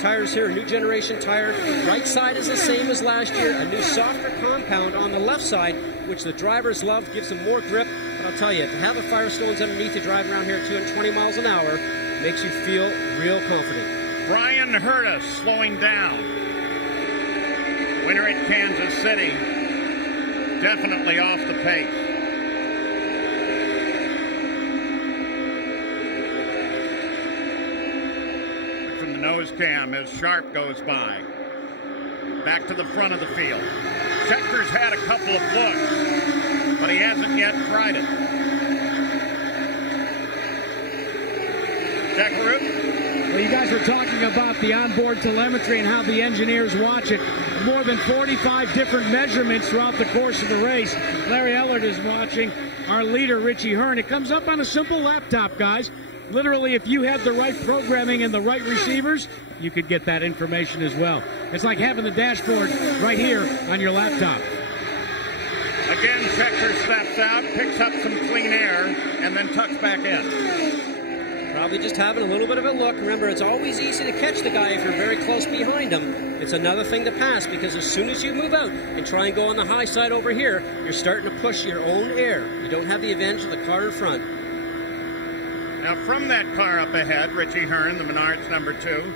tires here, a new generation tire. Right side is the same as last year, a new softer compound on the left side, which the drivers love, gives them more grip. But I'll tell you, to have the Firestones underneath you driving around here at 220 miles an hour makes you feel real confident. Brian Hurta slowing down. Winner at Kansas City. Definitely off the pace. From the nose cam as Sharp goes by. Back to the front of the field. Schechter's had a couple of looks, but he hasn't yet tried it. Jack Root? Well, you guys were talking about the onboard telemetry and how the engineers watch it. More than 45 different measurements throughout the course of the race. Larry Ellard is watching our leader, Richie Hearn. It comes up on a simple laptop, guys. Literally, if you had the right programming and the right receivers, you could get that information as well. It's like having the dashboard right here on your laptop. Again, Scheckter steps out, picks up some clean air, and then tucks back in. Probably just having a little bit of a look. Remember, it's always easy to catch the guy if you're very close behind him. It's another thing to pass, because as soon as you move out and try and go on the high side over here, you're starting to push your own air. You don't have the advantage of the car in front. Now, from that car up ahead, Richie Hearn, the Menards number 2,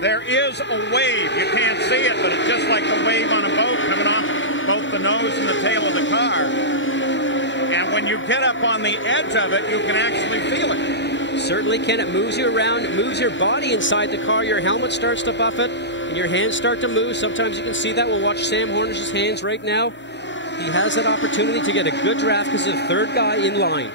there is a wave. You can't see it, but it's just like the wave on a boat coming off both the nose and the tail of the car. And when you get up on the edge of it, you can actually feel it. Certainly can. It moves you around. It moves your body inside the car. Your helmet starts to buff it, and your hands start to move. Sometimes you can see that. We'll watch Sam Hornish's hands right now. He has that opportunity to get a good draft because he's the third guy in line.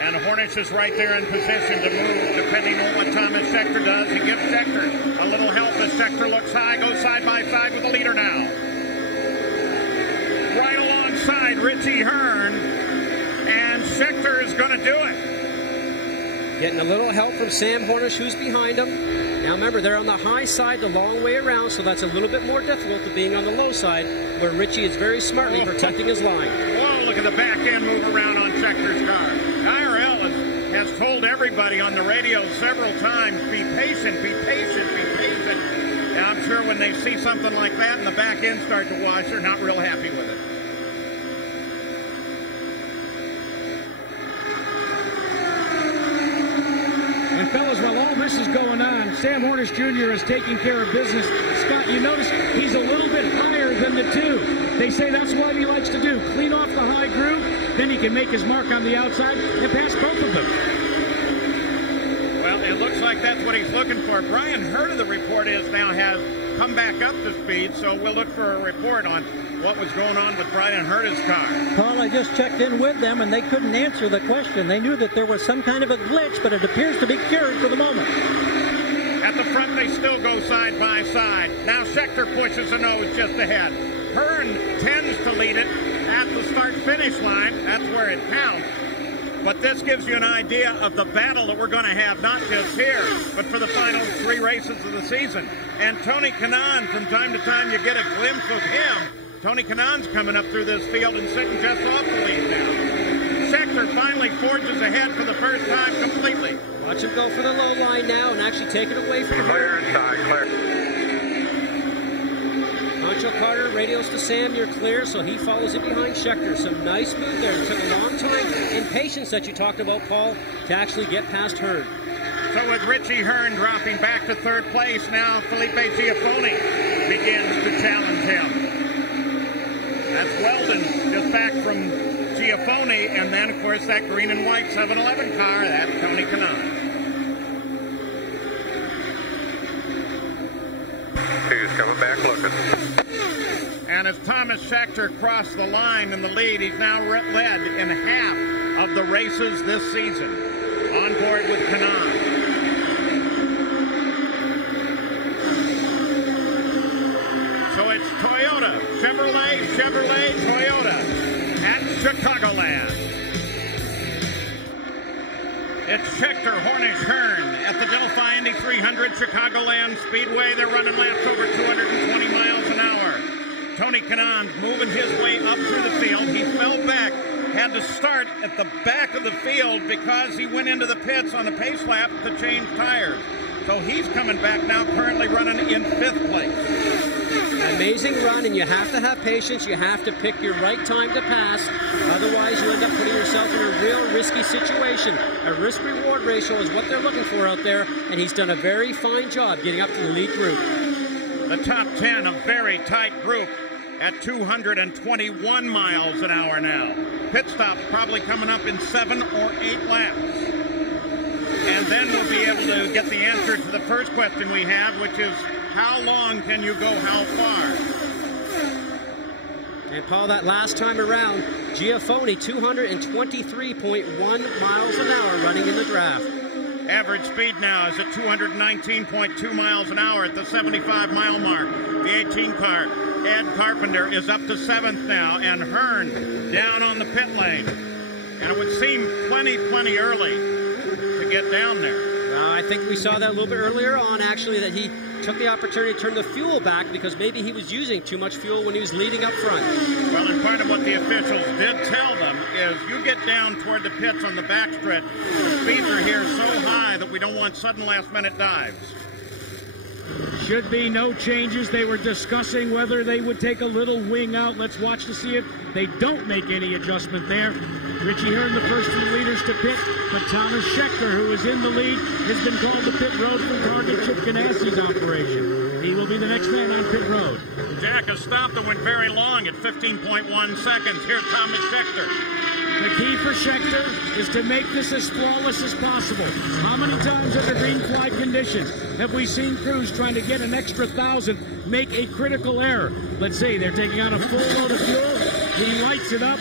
And Hornish is right there in position to move, depending on what Thomas Scheckter does. He gives Scheckter a little help as Scheckter looks high, goes side by side with the leader now. Right alongside Richie Hearn, and Scheckter is going to do it. Getting a little help from Sam Hornish, who's behind him. Now remember, they're on the high side the long way around, so that's a little bit more difficult than being on the low side, where Richie is very smartly protecting his line. Whoa, look at the back end move around on Scheckter's car. IRL has told everybody on the radio several times, be patient, be patient, be patient. And I'm sure when they see something like that and the back end start to wash, they're not real happy with it. And fellas, while all this is going on, Sam Hornish Jr. is taking care of business. Scott, you notice he's a little bit higher than the 2. They say that's what he likes to do. Clean off the high groove, then he can make his mark on the outside and pass both of them. Well, it looks like that's what he's looking for. Brian Hurta, the report is, now has come back up to speed, so we'll look for a report on what was going on with Brian Hurta's car. Paul, I just checked in with them, and they couldn't answer the question. They knew that there was some kind of a glitch, but it appears to be cured for the moment. At the front, they still go side by side. Now Scheckter pushes the nose just ahead. Hearn tends to lead it at the start-finish line. That's where it counts. But this gives you an idea of the battle that we're going to have, not just here, but for the final 3 races of the season. And Tony Kanaan, from time to time, you get a glimpse of him. Tony Kanaan's coming up through this field and sitting just off the lead now. Scheckter finally forges ahead for the first time completely. Watch him go for the low line now and actually take it away from her. Pancho Carter radios to Sam, you're clear, so he follows it behind Scheckter. Some nice move there. It took a long time and patience that you talked about, Paul, to actually get past Hearn. So with Richie Hearn dropping back to third place, now Felipe Giafone begins to challenge him. That's Weldon just back from Giafone, and then, of course, that green and white 7-Eleven car, that's Tony Kanaan. Who's coming back looking? And as Thomas Scheckter crossed the line in the lead, he's now led in half of the races this season. On board with Kanaan. So it's Toyota, Chevrolet, Toyota at Chicagoland. It's Scheckter, Hornish, Hearn at the Delphi Indy 300 Chicagoland Speedway. They're running laps over 220 miles an hour. Tony Kanaan moving his way up through the field. He fell back, had to start at the back of the field because he went into the pits on the pace lap to change tires. So he's coming back now, currently running in 5th place. Amazing run, and you have to have patience. You have to pick your right time to pass. Otherwise, you end up putting yourself in a real risky situation. A risk-reward ratio is what they're looking for out there, and he's done a very fine job getting up to the lead group. The top 10, a very tight group at 221 miles an hour now. Pit stop probably coming up in 7 or 8 laps. And then we'll be able to get the answer to the first question we have, which is, how long can you go how far? And Paul, that last time around, Giafoni 223.1 miles an hour running in the draft. Average speed now is at 219.2 miles an hour at the 75-mile mark. The 18 car, Ed Carpenter, is up to 7th now, and Hearn down on the pit lane. And it would seem plenty early to get down there. I think we saw that a little bit earlier on, actually, that he took the opportunity to turn the fuel back because maybe he was using too much fuel when he was leading up front. Well, and part of what the officials did tell them is you get down toward the pits on the backstretch, the speeds are here so high that we don't want sudden last-minute dives. Should be no changes. They were discussing whether they would take a little wing out. Let's watch to see if they don't make any adjustment there. Richie Hearn, the first 2 leaders to pit, but Thomas Scheckter, who is in the lead, has been called to pit road for Target Chip Ganassi's operation. He will be the next man on pit road. Jack, a stop that went very long at 15.1 seconds. Here's Thomas Scheckter. The key for Scheckter is to make this as flawless as possible. How many times under green flag conditions have we seen crews trying to get an extra 1,000 make a critical error? Let's say they're taking out a full load of fuel, he lights it up,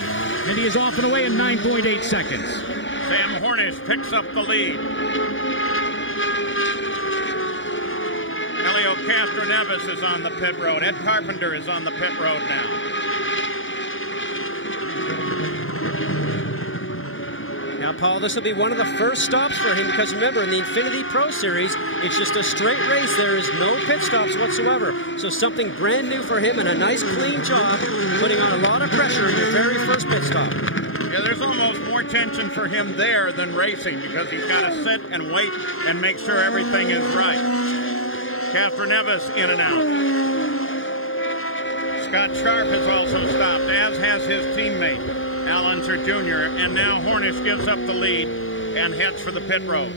and he is off and away in 9.8 seconds. Sam Hornish picks up the lead. Helio Castroneves is on the pit road. Ed Carpenter is on the pit road now. Now, Paul, this will be one of the first stops for him because remember, in the Infinity Pro Series, it's just a straight race. There is no pit stops whatsoever. So something brand new for him and a nice clean job, putting on a lot of pressure in your very first pit stop. Yeah, there's almost more tension for him there than racing because he's got to sit and wait and make sure everything is right. Castroneves in and out. Scott Sharp has also stopped, as has his teammate, Al Unser Jr., and now Hornish gives up the lead and heads for the pit road.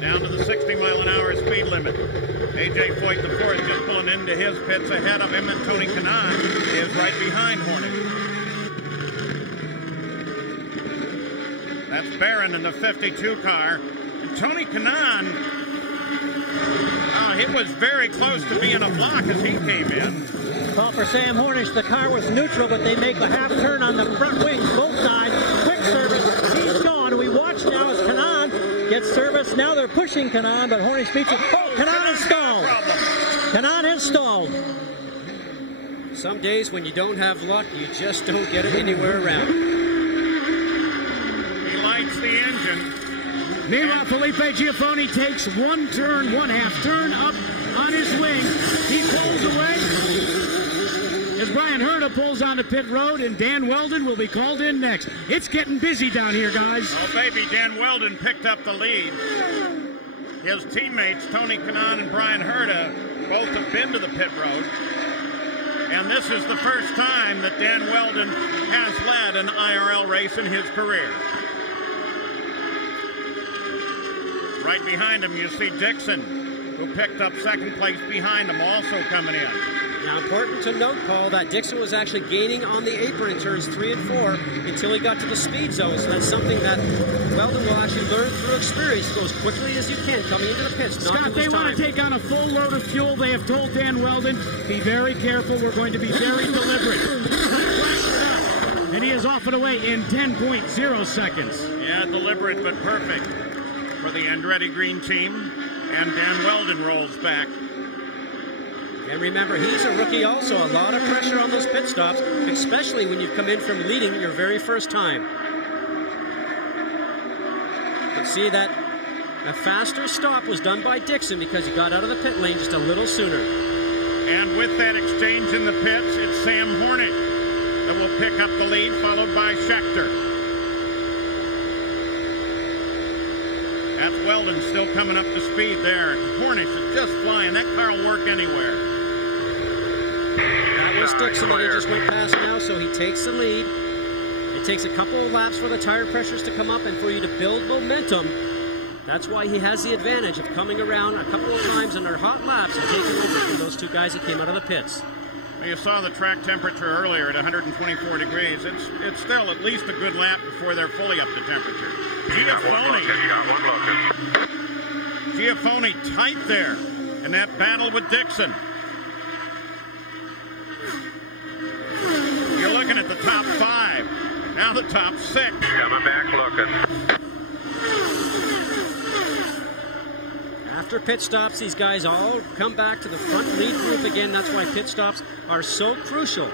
Down to the 60-mile-an-hour speed limit. A.J. Foyt IV is just pulling into his pits ahead of him, and Tony Kanaan is right behind Hornish. That's Barron in the 52 car. And Tony Kanaan, it was very close to being a block as he came in. Well, for Sam Hornish, the car was neutral, but they make a half turn on the front wings, both sides. Quick service, he's gone. We watch now as Kanaan gets service. Now they're pushing Kanaan, but Hornish beats it. Oh, Kanaan has stalled. Kanaan has stalled. Some days when you don't have luck, you just don't get it anywhere around. He lights the engine. Meanwhile, Felipe Giafoni takes one half turn up on his wing. He pulls away as Brian Herta pulls onto pit road, and Dan Weldon will be called in next. It's getting busy down here, guys. Oh, baby, Dan Weldon picked up the lead. His teammates, Tony Kanaan and Brian Herta, both have been to the pit road. And this is the first time that Dan Weldon has led an IRL race in his career. Right behind him, you see Dixon, who picked up second place behind him, also coming in. Now, important to note, Paul, that Dixon was actually gaining on the apron in turns 3 and 4 until he got to the speed zone. So that's something that Weldon will actually learn through experience. Go as quickly as you can coming into the pits. Scott, they want to take on a full load of fuel. They have told Dan Weldon, be very careful. We're going to be very deliberate. And he is off and away in 10.0 seconds. Yeah, deliberate but perfect for the Andretti Green team. And Dan Weldon rolls back. And remember, he's a rookie also. A lot of pressure on those pit stops, especially when you've come in from leading your very first time. You can see that a faster stop was done by Dixon because he got out of the pit lane just a little sooner. And with that exchange in the pits, it's Sam Hornick that will pick up the lead, followed by Schechter. That's Weldon still coming up to speed there. Hornick is just flying. That car will work anywhere. That was Dixon that he just went past now, so he takes the lead. It takes a couple of laps for the tire pressures to come up and for you to build momentum. That's why he has the advantage of coming around a couple of times in their hot laps and taking over from those two guys that came out of the pits. Well, you saw the track temperature earlier at 124 degrees. It's still at least a good lap before they're fully up to temperature. Giafone tight there in that battle with Dixon. You're looking at the top 5. Now the top 6. Coming back looking. After pit stops, these guys all come back to the front lead group again. That's why pit stops are so crucial.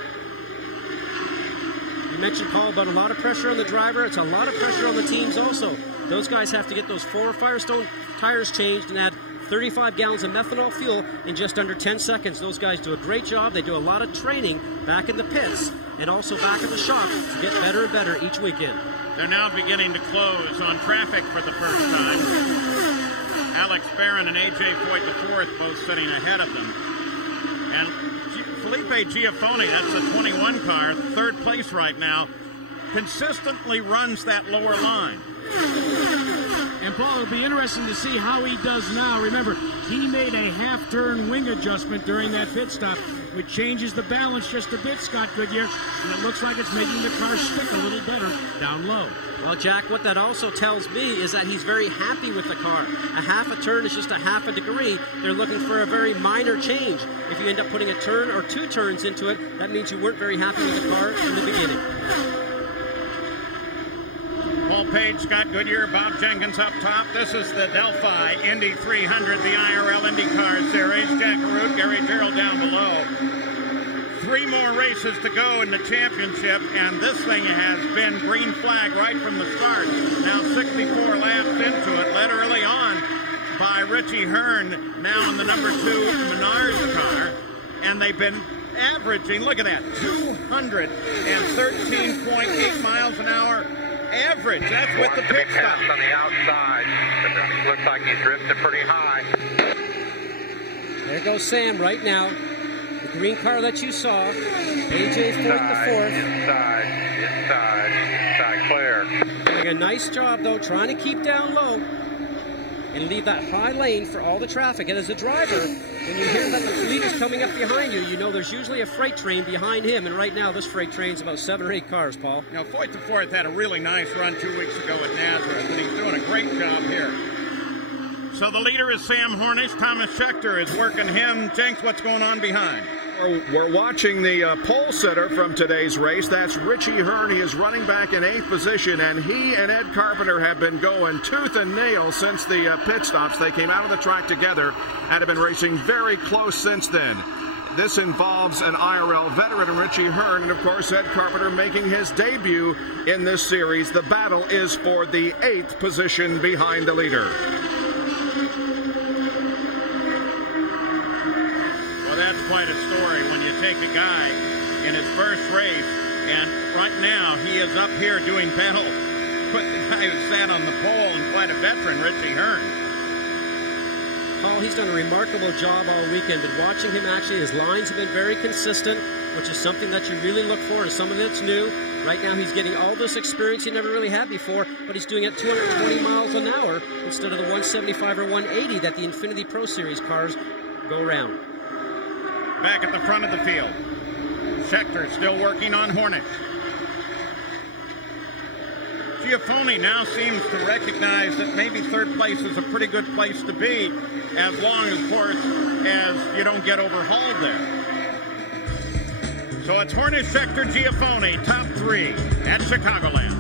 You mentioned, Paul, about a lot of pressure on the driver. It's a lot of pressure on the teams also. Those guys have to get those 4 Firestone tires changed and add 35 gallons of methanol fuel in just under 10 seconds. Those guys do a great job. They do a lot of training back in the pits and also back at the shop to get better and better each weekend. They're now beginning to close on traffic for the first time. Alex Barron and A.J. Foyt IV both sitting ahead of them. And Felipe Giafone, that's the 21 car, third place right now, consistently runs that lower line. And Paul, it'll be interesting to see how he does now. Remember, he made a half-turn wing adjustment during that pit stop, which changes the balance just a bit, Scott Goodyear, and it looks like it's making the car stick a little better down low. Well, Jack, what that also tells me is that he's very happy with the car. A half a turn is just a half a degree. They're looking for a very minor change. If you end up putting a turn or 2 turns into it, that means you weren't very happy with the car in the beginning. Paul Page, Scott Goodyear, Bob Jenkins up top. This is the Delphi Indy 300, the IRL IndyCar Series. Jack Root, Gary Terrell down below. 3 more races to go in the championship, and this thing has been green flag right from the start. Now 64 laps into it, led early on by Richie Hearn, now in the number 2 Menards car, and they've been averaging, look at that, 213.8 miles an hour average. That's with the pit stop. On the outside, looks like he's drifting pretty high. There goes Sam right now. The green car that you saw, A.J. Foyt IV. Inside, clear. Doing a nice job, though, trying to keep down low and leave that high lane for all the traffic. And as a driver, when you hear that the lead is coming up behind you, you know there's usually a freight train behind him. And right now, this freight train's about 7 or 8 cars, Paul. You know, Foyt IV had a really nice run 2 weeks ago at Nazareth, and he's doing a great job here. So the leader is Sam Hornish. Thomas Schechter is working him. Jenks, what's going on behind? We're watching the pole sitter from today's race. That's Richie Hearn. He is running back in 8th position, and he and Ed Carpenter have been going tooth and nail since the pit stops. They came out of the track together and have been racing very close since then. This involves an IRL veteran, Richie Hearn, and of course Ed Carpenter making his debut in this series. The battle is for the 8th position behind the leader. That's quite a story when you take a guy in his first race, and right now he is up here doing battle with the guy who sat on the pole and quite a veteran, Richie Hearn. Paul, he's done a remarkable job all weekend. Been watching him actually. His lines have been very consistent, which is something that you really look for, is something that's new. Right now he's getting all this experience he never really had before, but he's doing it 220 miles an hour instead of the 175 or 180 that the Infinity Pro Series cars go around. back at the front of the field. Schechter still working on Hornish. Giafone now seems to recognize that maybe third place is a pretty good place to be, as long, of course, as you don't get overhauled there. So it's Hornish, Schechter, Giafone, top three at Chicagoland.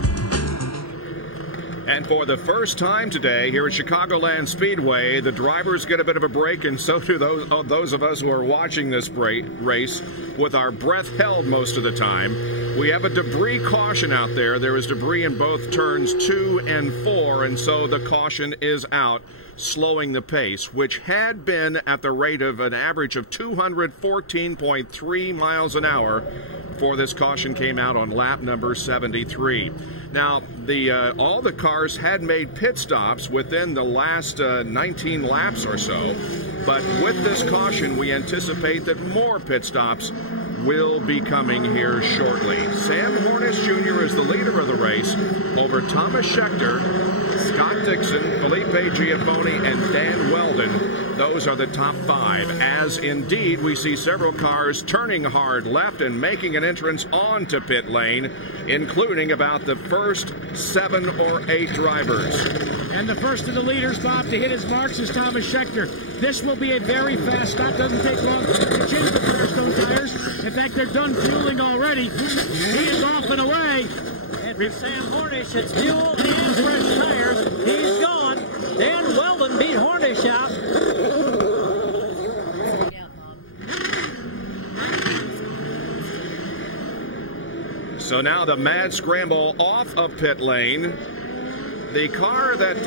And for the first time today here at Chicagoland Speedway, the drivers get a bit of a break, and so do those of us who are watching this race with our breath held most of the time. We have a debris caution out there. There is debris in both turns 2 and 4, and so the caution is out, slowing the pace, which had been at the rate of an average of 214.3 miles an hour before this caution came out on lap number 73. Now, all the cars had made pit stops within the last 19 laps or so, but with this caution, we anticipate that more pit stops will be coming here shortly. Sam Hornish Jr. is the leader of the race over Thomas Schechter, Scott Dixon, Felipe Giafone, and Dan Weldon. Those are the top 5, as indeed we see several cars turning hard left and making an entrance onto pit lane, including about the first 7 or 8 drivers. And the first of the leaders, Bob, to hit his marks is Thomas Schechter. This will be a very fast stop. Doesn't take long to change the Firestone tires. In fact, they're done fueling already. He is off and away. And for Sam Hornish, it's fuel and fresh tires. He's gone. Dan Weldon beat Hornish out. So now the mad scramble off of pit lane. The car that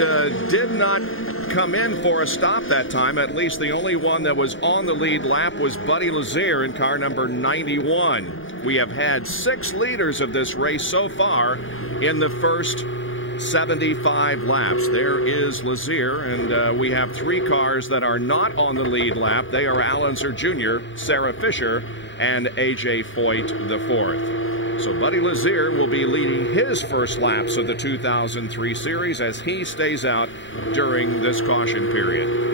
did not come in for a stop that time, at least the only one that was on the lead lap, was Buddy Lazier in car number 91. We have had 6 leaders of this race so far in the first 75 laps. There is Lazier, and we have 3 cars that are not on the lead lap. They are Allenser Jr., Sarah Fisher, and A.J. Foyt IV. So Buddy Lazier will be leading his first laps of the 2003 series as he stays out during this caution period.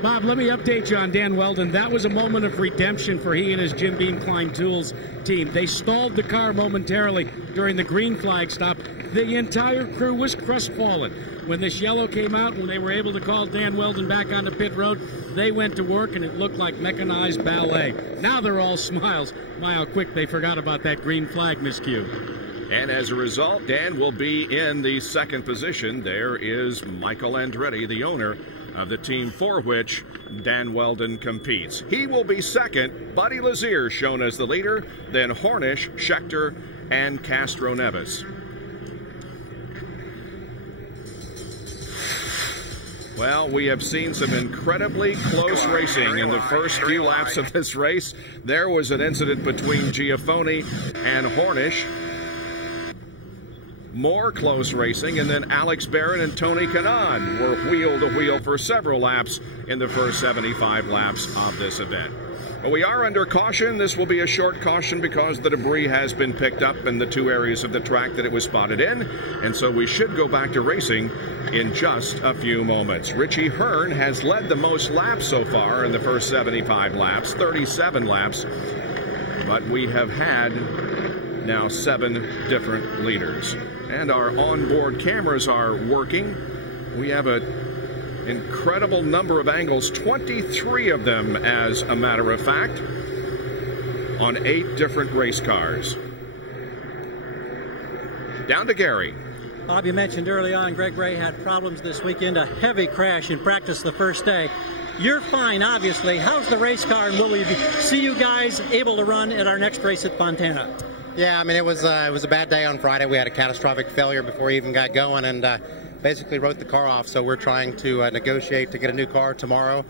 Bob, let me update you on Dan Weldon. That was a moment of redemption for he and his Jim Beam Klein Tools team. They stalled the car momentarily during the green flag stop. The entire crew was crestfallen. When this yellow came out, when they were able to call Dan Weldon back onto pit road, they went to work and it looked like mechanized ballet. Now they're all smiles. My, how quick they forgot about that green flag miscue. And as a result, Dan will be in the second position. There is Michael Andretti, the owner of the team for which Dan Weldon competes. He will be second. Buddy Lazier shown as the leader, then Hornish, Schechter, and Castro Neves. Well, we have seen some incredibly close racing in the first few laps of this race. There was an incident between Giafone and Hornish. More close racing, and then Alex Barron and Tony Kanaan were wheel to wheel for several laps in the first 75 laps of this event. But we are under caution. This will be a short caution because the debris has been picked up in the 2 areas of the track that it was spotted in, and so we should go back to racing in just a few moments. Richie Hearn has led the most laps so far in the first 75 laps, 37 laps, but we have had now 7 different leaders. And our onboard cameras are working. We have an incredible number of angles, 23 of them as a matter of fact, on 8 different race cars. Down to Gary. Bob, you mentioned early on Greg Ray had problems this weekend, a heavy crash in practice the first day. You're fine, obviously. How's the race car, and will we see you guys able to run at our next race at Fontana? Yeah, I mean, it was a bad day on Friday. We had a catastrophic failure before we even got going, and basically wrote the car off. So we're trying to negotiate to get a new car tomorrow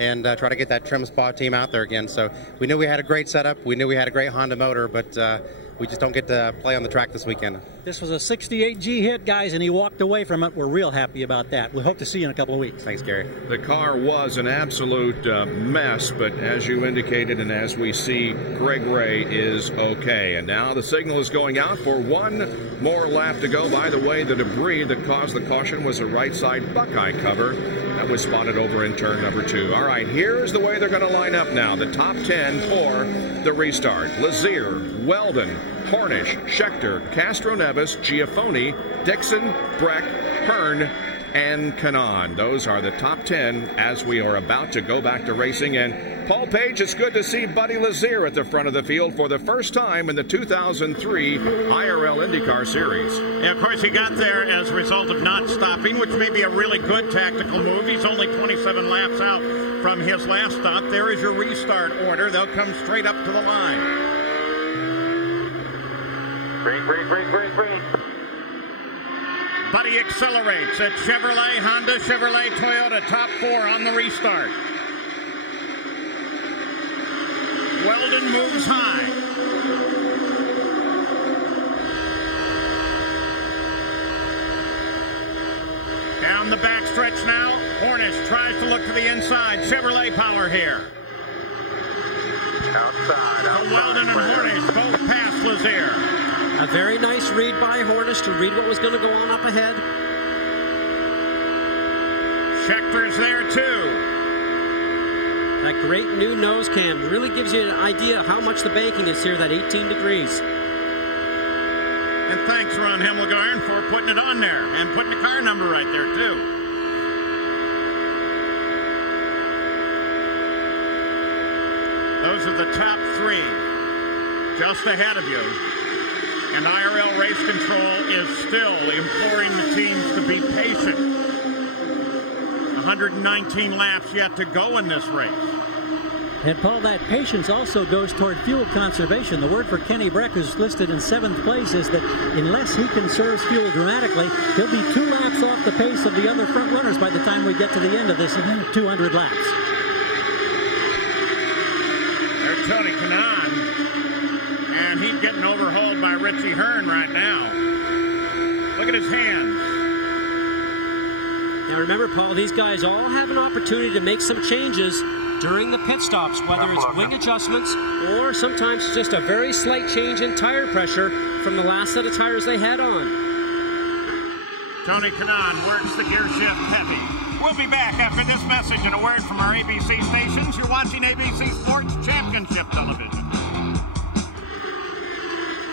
and try to get that trim spot team out there again. So we knew we had a great setup. We knew we had a great Honda motor, but we just don't get to play on the track this weekend. This was a 68G hit, guys, and he walked away from it. We're real happy about that. We hope to see you in a couple of weeks. Thanks, Gary. The car was an absolute mess, but as you indicated and as we see, Greg Ray is okay. And now the signal is going out for one more lap to go. By the way, the debris that caused the caution was a right side Buckeye cover that was spotted over in turn number 2. All right, here's the way they're going to line up now. The top 10 for the restart. Lazier, Weldon, Hornish, Schechter, Castro Neves, Giafoni, Dixon, Breck, Hearn, and Kanaan. Those are the top 10 as we are about to go back to racing. And Paul Page, it's good to see Buddy Lazier at the front of the field for the first time in the 2003 IRL IndyCar Series. Yeah, of course, he got there as a result of not stopping, which may be a really good tactical move. He's only 27 laps out from his last stop. There is your restart order. They'll come straight up to the line. Green, green, green, green, green. Buddy accelerates at Chevrolet, Honda, Chevrolet, Toyota, top 4 on the restart. Weldon moves high. Down the backstretch now. Hornish tries to look to the inside. Chevrolet power here. Outside. So Weldon and Hornish both pass Lazier. A very nice read by Hornish to read what was going to go on up ahead. Schechter's there too. That great new nose cam really gives you an idea of how much the banking is here, that 18 degrees. And thanks, Ron Hemmelgarn, for putting it on there and putting the car number right there too. Those are the top 3 just ahead of you. And IRL Race Control is still imploring the teams to be patient. 119 laps yet to go in this race. And Paul, that patience also goes toward fuel conservation. The word for Kenny Breck, who's listed in 7th place, is that unless he conserves fuel dramatically, he'll be 2 laps off the pace of the other front runners by the time we get to the end of this 200 laps. There's Tony Kanaan, and he's getting overhauled by Richie Hearn right now. Look at his hands. Now remember, Paul, these guys all have an opportunity to make some changes during the pit stops, whether it's wing adjustments or sometimes just a very slight change in tire pressure from the last set of tires they had on. Tony Kanaan works the gear shift heavy. We'll be back after this message and a word from our ABC stations. You're watching ABC Sports Championship Television.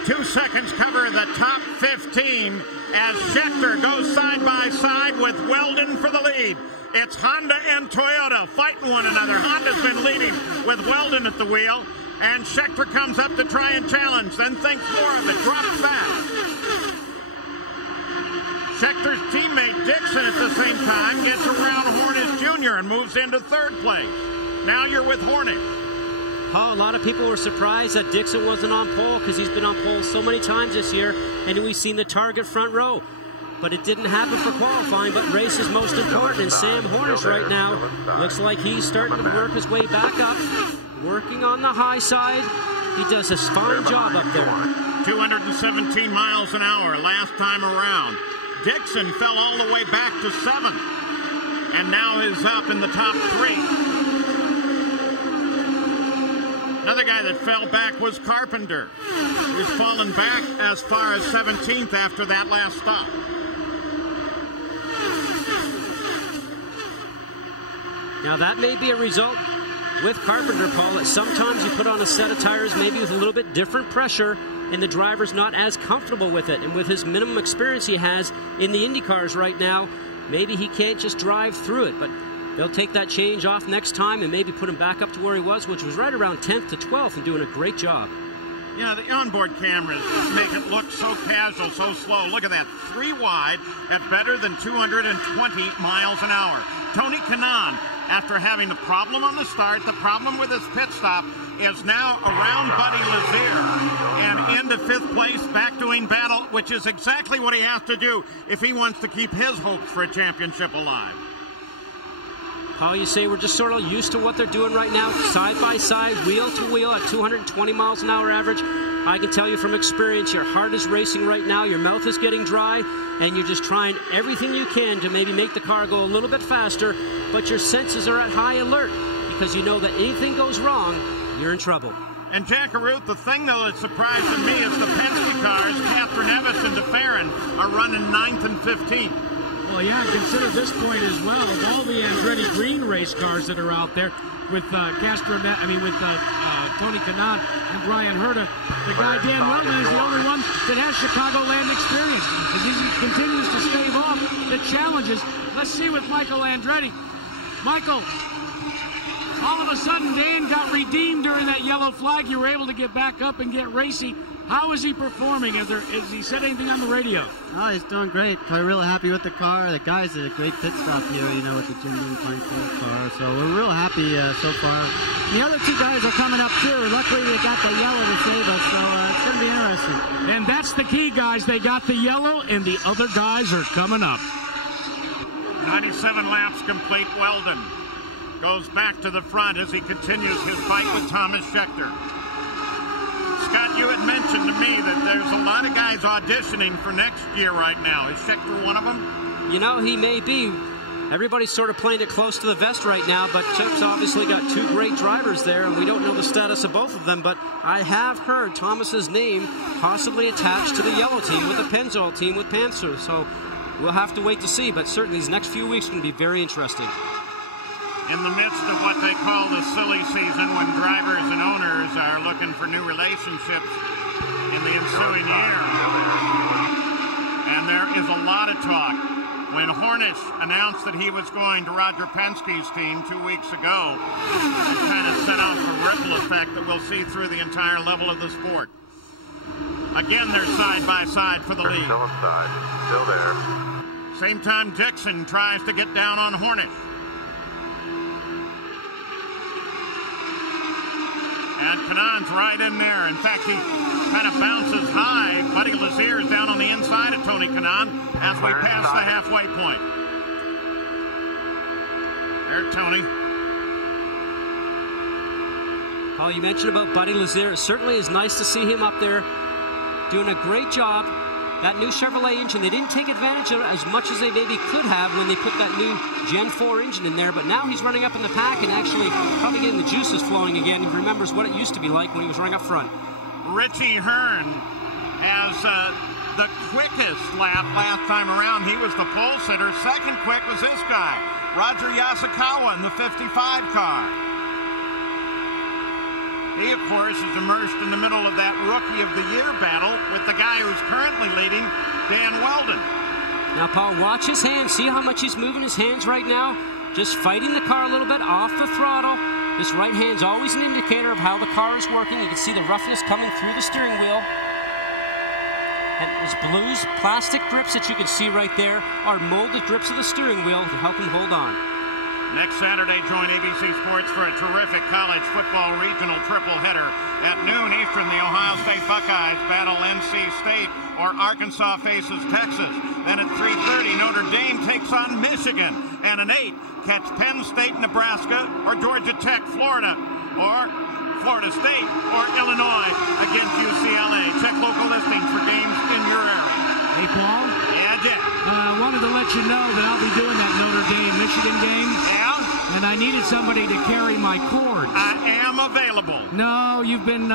2 seconds cover the top 15 as Schechter goes side by side with Weldon for the lead. It's Honda and Toyota fighting one another. Honda's been leading with Weldon at the wheel, and Schechter comes up to try and challenge, then thinks more of it, drops back. Schechter's teammate Dixon at the same time gets around Hornish Jr. and moves into 3rd place. Now you're with Hornish. Paul, a lot of people were surprised that Dixon wasn't on pole because he's been on pole so many times this year, and we've seen the target front row. But it didn't happen for qualifying, but race is most important. And Sam Hornish right now looks like he's starting to work his way back up, working on the high side. He does a fine job up there. 217 miles an hour last time around. Dixon fell all the way back to 7th, and now is up in the top 3. Another guy that fell back was Carpenter, who's fallen back as far as 17th after that last stop. Now that may be a result with Carpenter, Paul, that sometimes you put on a set of tires maybe with a little bit different pressure and the driver's not as comfortable with it. And with his minimum experience he has in the Indy cars right now, maybe he can't just drive through it. But they'll take that change off next time and maybe put him back up to where he was, which was right around 10th to 12th, and doing a great job. Yeah, the onboard cameras make it look so casual, so slow. Look at that, 3 wide at better than 220 miles an hour. Tony Kanaan, after having the problem on the start, the problem with his pit stop, is now around Buddy Lazier and into 5th place, back doing battle, which is exactly what he has to do if he wants to keep his hopes for a championship alive. Paul, you say we're just sort of used to what they're doing right now, side by side, wheel to wheel at 220 miles an hour average. I can tell you from experience, your heart is racing right now, your mouth is getting dry, and you're just trying everything you can to maybe make the car go a little bit faster, but your senses are at high alert because you know that anything goes wrong, you're in trouble. And Jack Aruth, the thing, though, that surprised me is the Penske cars, Catherine Nevis and DeFerrin, are running 9th and 15th. Well, yeah, consider this point as well. Of all the Andretti Green race cars that are out there, with Tony Kanaan and Brian Herta, the guy Dan Weldon is the only one that has Chicagoland experience. As he continues to stave off the challenges. Let's see with Michael Andretti. Michael, all of a sudden Dan got redeemed during that yellow flag. You were able to get back up and get racy. How is he performing? Has he said anything on the radio? Oh, he's doing great. We're really happy with the car. The guys did a great pit stop here, you know, with the Jim Dean car. So we're real happy so far. The other two guys are coming up too. Luckily, they got the yellow to save us, so it's going to be interesting. And that's the key, guys. They got the yellow, and the other guys are coming up. 97 laps complete. Weldon goes back to the front as he continues his fight with Thomas Scheckter. Scott, you had mentioned to me that there's a lot of guys auditioning for next year right now. Is Scheckter one of them? You know, he may be. Everybody's sort of playing it close to the vest right now, but Chip's obviously got two great drivers there, and we don't know the status of both of them, but I have heard Thomas's name possibly attached to the yellow team with the Pennzoil team with Panther, so we'll have to wait to see, but certainly these next few weeks are going to be very interesting. In the midst of what they call the silly season, when drivers and owners are looking for new relationships in the ensuing year. And there is a lot of talk. When Hornish announced that he was going to Roger Penske's team 2 weeks ago, it kind of set off a ripple effect that we'll see through the entire level of the sport. Again, they're side by side for the lead. Still inside, still there. Same time, Dixon tries to get down on Hornish. And Kanaan's right in there. In fact, he kind of bounces high. Buddy Lazier is down on the inside of Tony Kanaan as we pass the halfway point. There, Tony. Paul, you mentioned about Buddy Lazier. It certainly is nice to see him up there doing a great job. That new Chevrolet engine, they didn't take advantage of it as much as they maybe could have when they put that new Gen 4 engine in there, but now he's running up in the pack and actually probably getting the juices flowing again. He remembers what it used to be like when he was running up front. Richie Hearn has the quickest lap last time around. He was the pole sitter. Second quick was this guy, Roger Yasukawa in the 55 car. He, of course, is immersed in the middle of that Rookie of the Year battle with the guy who's currently leading, Dan Weldon. Now, Paul, watch his hands. See how much he's moving his hands right now? Just fighting the car a little bit off the throttle. This right hand's always an indicator of how the car is working. You can see the roughness coming through the steering wheel. And those blues plastic grips that you can see right there are molded grips of the steering wheel to help him hold on. Next Saturday, join ABC Sports for a terrific college football regional triple-header. At noon Eastern, the Ohio State Buckeyes battle NC State, or Arkansas faces Texas. Then at 3:30, Notre Dame takes on Michigan. And at 8, catch Penn State, Nebraska, or Georgia Tech, Florida, or Florida State, or Illinois against UCLA. Check local listings for games in your area. Hey, Paul? Yeah, Jack. I wanted to let you know that I'll be doing that Notre Dame-Michigan game. Yeah? And I needed somebody to carry my cords. I am available. No, you've been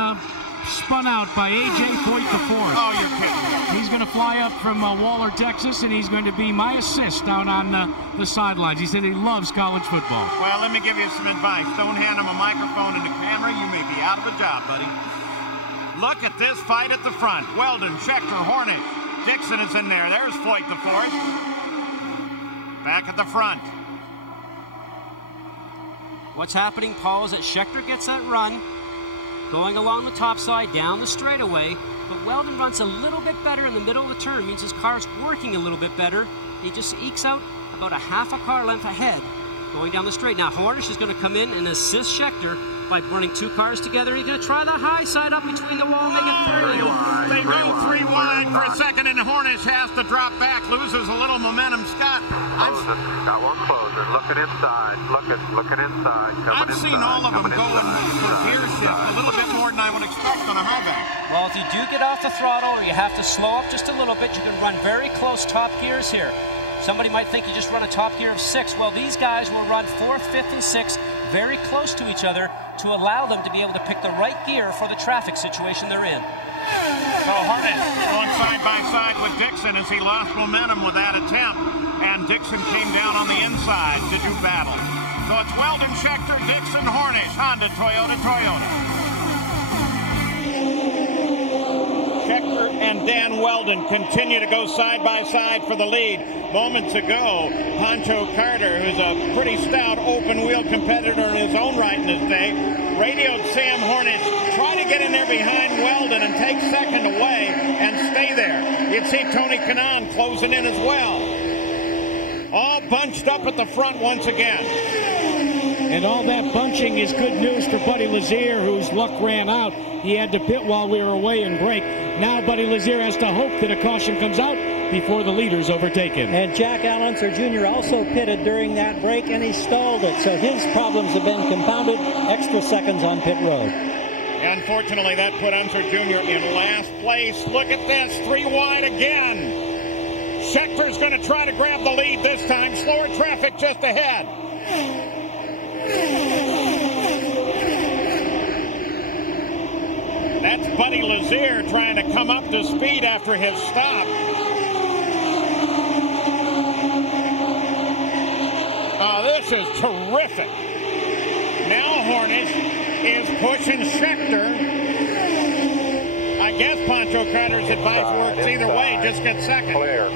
spun out by A.J. Foyt IV. Oh, you're kidding. He's going to fly up from Waller, Texas, and he's going to be my assist down on the sidelines. He said he loves college football. Well, let me give you some advice. Don't hand him a microphone and a camera. You may be out of a job, buddy. Look at this fight at the front. Weldon, Scheckter, Hornish. Dixon is in there. There's Foyt IV. Back at the front. What's happening, Paul, is that Scheckter gets that run going along the top side, down the straightaway, but Weldon runs a little bit better in the middle of the turn. Means his car's working a little bit better. He just ekes out about a half a car length ahead going down the straight. Now Hornish is going to come in and assist Schechter by running two cars together. He's going to try the high side up between the wall and make it 30. They go 3 wide for a second, and Hornish has to drop back, loses a little momentum. Scott, Got one closer, looking inside, looking inside, coming I've seen all of them going for gear shift a little bit more than I would expect on a high back. Well, if you do get off the throttle or you have to slow up just a little bit, you can run very close top gears here. Somebody might think you just run a top gear of 6. Well, these guys will run 4th, 5th, and 6th very close to each other to allow them to be able to pick the right gear for the traffic situation they're in. So Hornish going side by side with Dixon as he lost momentum with that attempt, and Dixon came down on the inside to do battle. So it's Weldon, Schechter, Dixon, Hornish, Honda, Toyota, Toyota. Schechter and Dan Weldon continue to go side by side for the lead. Moments ago, Pancho Carter, who's a pretty stout open-wheel competitor in his own right in his day, radioed Sam Hornish, try to get in there behind Weldon and take second away and stay there. You'd see Tony Kanaan closing in as well. All bunched up at the front once again. And all that bunching is good news for Buddy Lazier, whose luck ran out. He had to pit while we were away and brake. Now Buddy Lazier has to hope that a caution comes out before the leader's overtaken. And Jack Alonso Jr. also pitted during that break, and he stalled it. So his problems have been compounded. Extra seconds on pit road. Unfortunately, that put Unser Jr. in last place. Look at this, 3 wide again. Schechter's going to try to grab the lead this time. Slower traffic just ahead. That's Buddy Lazier trying to come up to speed after his stop. Oh, this is terrific. Now Hornish is pushing Schechter. I guess Pancho Carter's advice works either way. Just get second. Clear.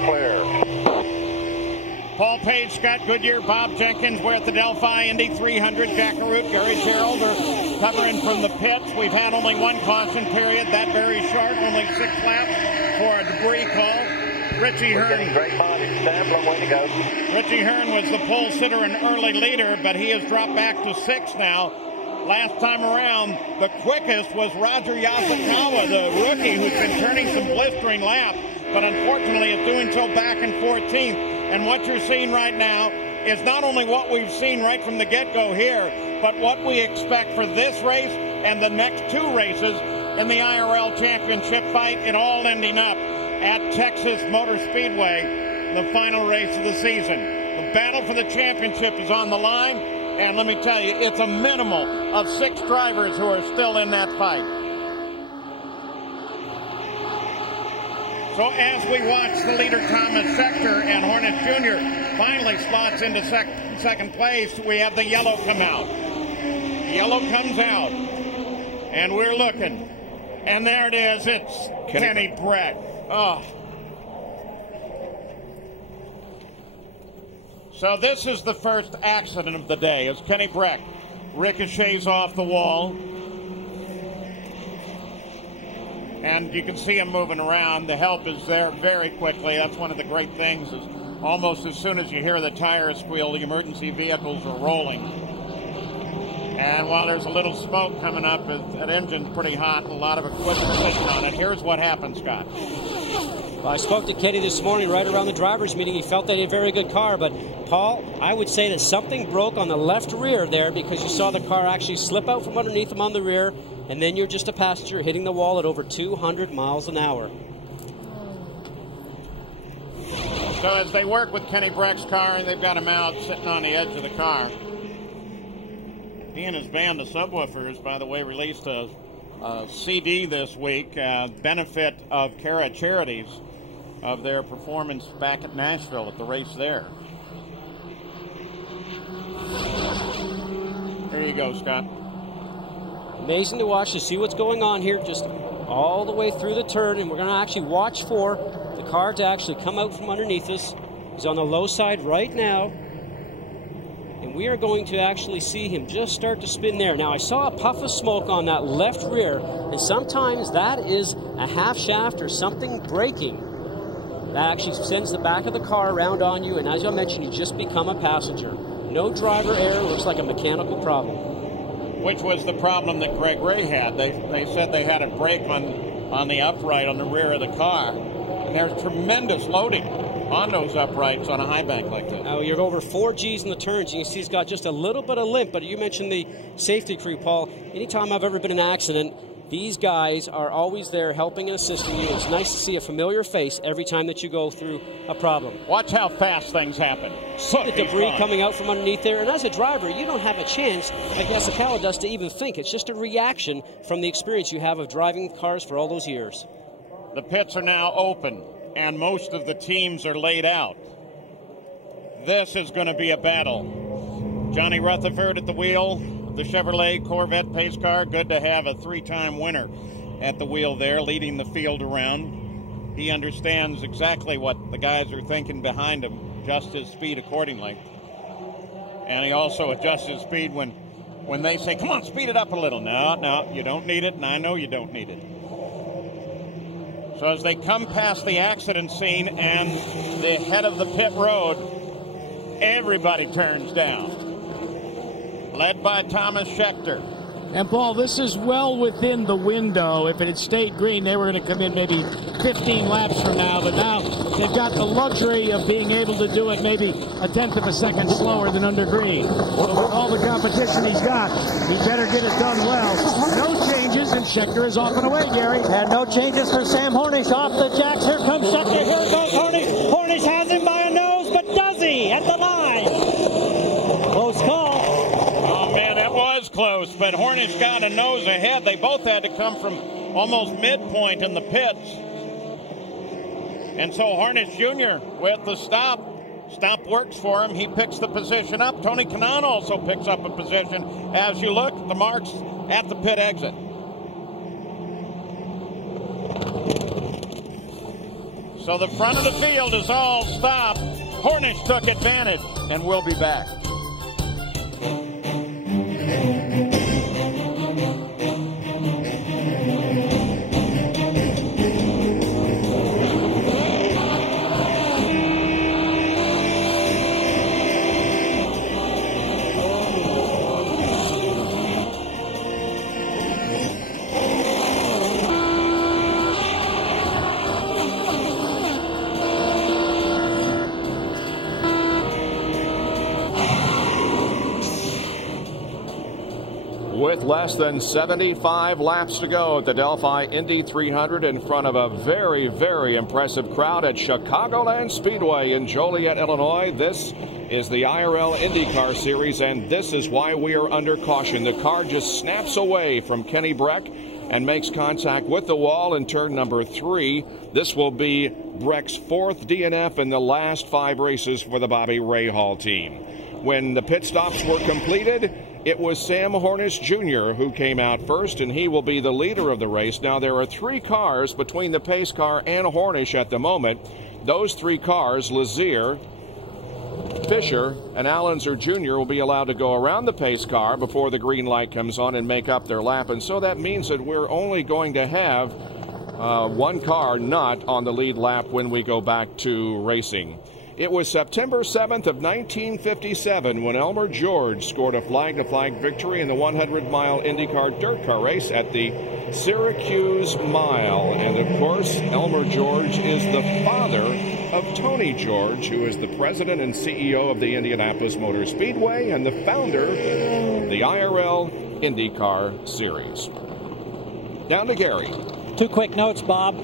Paul Page, Scott Goodyear, Bob Jenkins. We're at the Delphi Indy 300. Jack Arute, Gary Gerald are covering from the pits. We've had only one caution period. That very short, only 6 laps for a debris call. Richie Hearn. Richie Hearn was the pole sitter and early leader, but he has dropped back to 6 now. Last time around, the quickest was Roger Yasukawa, the rookie who's been turning some blistering laps, but unfortunately is doing so back in 14th. And what you're seeing right now is not only what we've seen right from the get-go here, but what we expect for this race and the next 2 races in the IRL championship fight, it all ending up at Texas Motor Speedway, the final race of the season. The battle for the championship is on the line, and let me tell you, it's a minimal of 6 drivers who are still in that fight. So as we watch the leader Thomas Schechter and Hornish Jr. finally slots into second place, we have the yellow come out. Yellow comes out, and we're looking. And there it is. It's Kenny Breck. Oh. So this is the first accident of the day as Kenny Breck ricochets off the wall. And you can see him moving around. The help is there very quickly. That's one of the great things is almost as soon as you hear the tires squeal, the emergency vehicles are rolling. And while there's a little smoke coming up, that engine's pretty hot and a lot of equipment sitting on it. Here's what happened, Scott. Well, I spoke to Kenny this morning right around the driver's meeting. He felt that he had a very good car, but Paul, I would say that something broke on the left rear there because you saw the car actually slip out from underneath him on the rear, and then you're just a passenger hitting the wall at over 200 miles an hour. So as they work with Kenny Breck's car, and they've got him out sitting on the edge of the car. He and his band, the Subwoofers, by the way, released a CD this week, benefit of Cara Charities, of their performance back at Nashville at the race there. There you go, Scott. Amazing to watch, to see what's going on here, just all the way through the turn, and we're going to actually watch for the car to actually come out from underneath us. He's on the low side right now, and we are going to actually see him just start to spin there. Now, I saw a puff of smoke on that left rear, and sometimes that is a half shaft or something breaking. That actually sends the back of the car around on you, and as I mentioned, you just become a passenger. No driver error. Looks like a mechanical problem. Which was the problem that Greg Ray had. They said they had a brake on the upright on the rear of the car. And there's tremendous loading on those uprights on a high bank like this. You're over 4 Gs in the turns. You can see he's got just a little bit of limp, but you mentioned the safety crew, Paul. Anytime I've ever been in an accident, these guys are always there helping and assisting you. It's nice to see a familiar face every time that you go through a problem. Watch how fast things happen. See the debris coming out from underneath there. And as a driver, you don't have a chance, like Yasukawa does, to even think. It's just a reaction from the experience you have of driving cars for all those years. The pits are now open, and most of the teams are laid out. This is going to be a battle. Johnny Rutherford at the wheel, the Chevrolet Corvette pace car. Good to have a 3-time winner at the wheel there, leading the field around. He understands exactly what the guys are thinking behind him, adjusts his speed accordingly. And he also adjusts his speed when they say, come on, speed it up a little. No, you don't need it, and I know you don't need it. So as they come past the accident scene and the head of the pit road, everybody turns down. Led by Thomas Schechter. And, Paul, this is well within the window. If it had stayed green, they were going to come in maybe 15 laps from now. But now they've got the luxury of being able to do it maybe a tenth of a second slower than under green. So with all the competition he's got, he better get it done well. No changes, and Schechter is off and away, Gary. And no changes for Sam Hornish off the jacks. Here comes Schechter. Here goes Hornish. Hornish has him by a nose, but does he? At the line. Close call. Close, but Hornish got a nose ahead. They both had to come from almost midpoint in the pits. And so Hornish Jr. with the stop. Stop works for him. He picks the position up. Tony Kanaan also picks up a position. As you look, the marks at the pit exit. So the front of the field is all stopped. Hornish took advantage, and we'll be back. With less than 75 laps to go at the Delphi Indy 300 in front of a very, very impressive crowd at Chicagoland Speedway in Joliet, Illinois. This is the IRL IndyCar Series, and this is why we are under caution. The car just snaps away from Kenny Breck and makes contact with the wall in turn number 3. This will be Breck's 4th DNF in the last 5 races for the Bobby Rahal team. When the pit stops were completed, it was Sam Hornish Jr. who came out first, and he will be the leader of the race. Now, there are 3 cars between the pace car and Hornish at the moment. Those 3 cars, Lazier, Fisher, and Allenzer Jr. will be allowed to go around the pace car before the green light comes on and make up their lap. And so that means that we're only going to have 1 car not on the lead lap when we go back to racing. It was September 7th of 1957 when Elmer George scored a flag-to-flag victory in the 100-mile IndyCar dirt car race at the Syracuse Mile. And, of course, Elmer George is the father of Tony George, who is the president and CEO of the Indianapolis Motor Speedway and the founder of the IRL IndyCar Series. Down to Gary. 2 quick notes, Bob.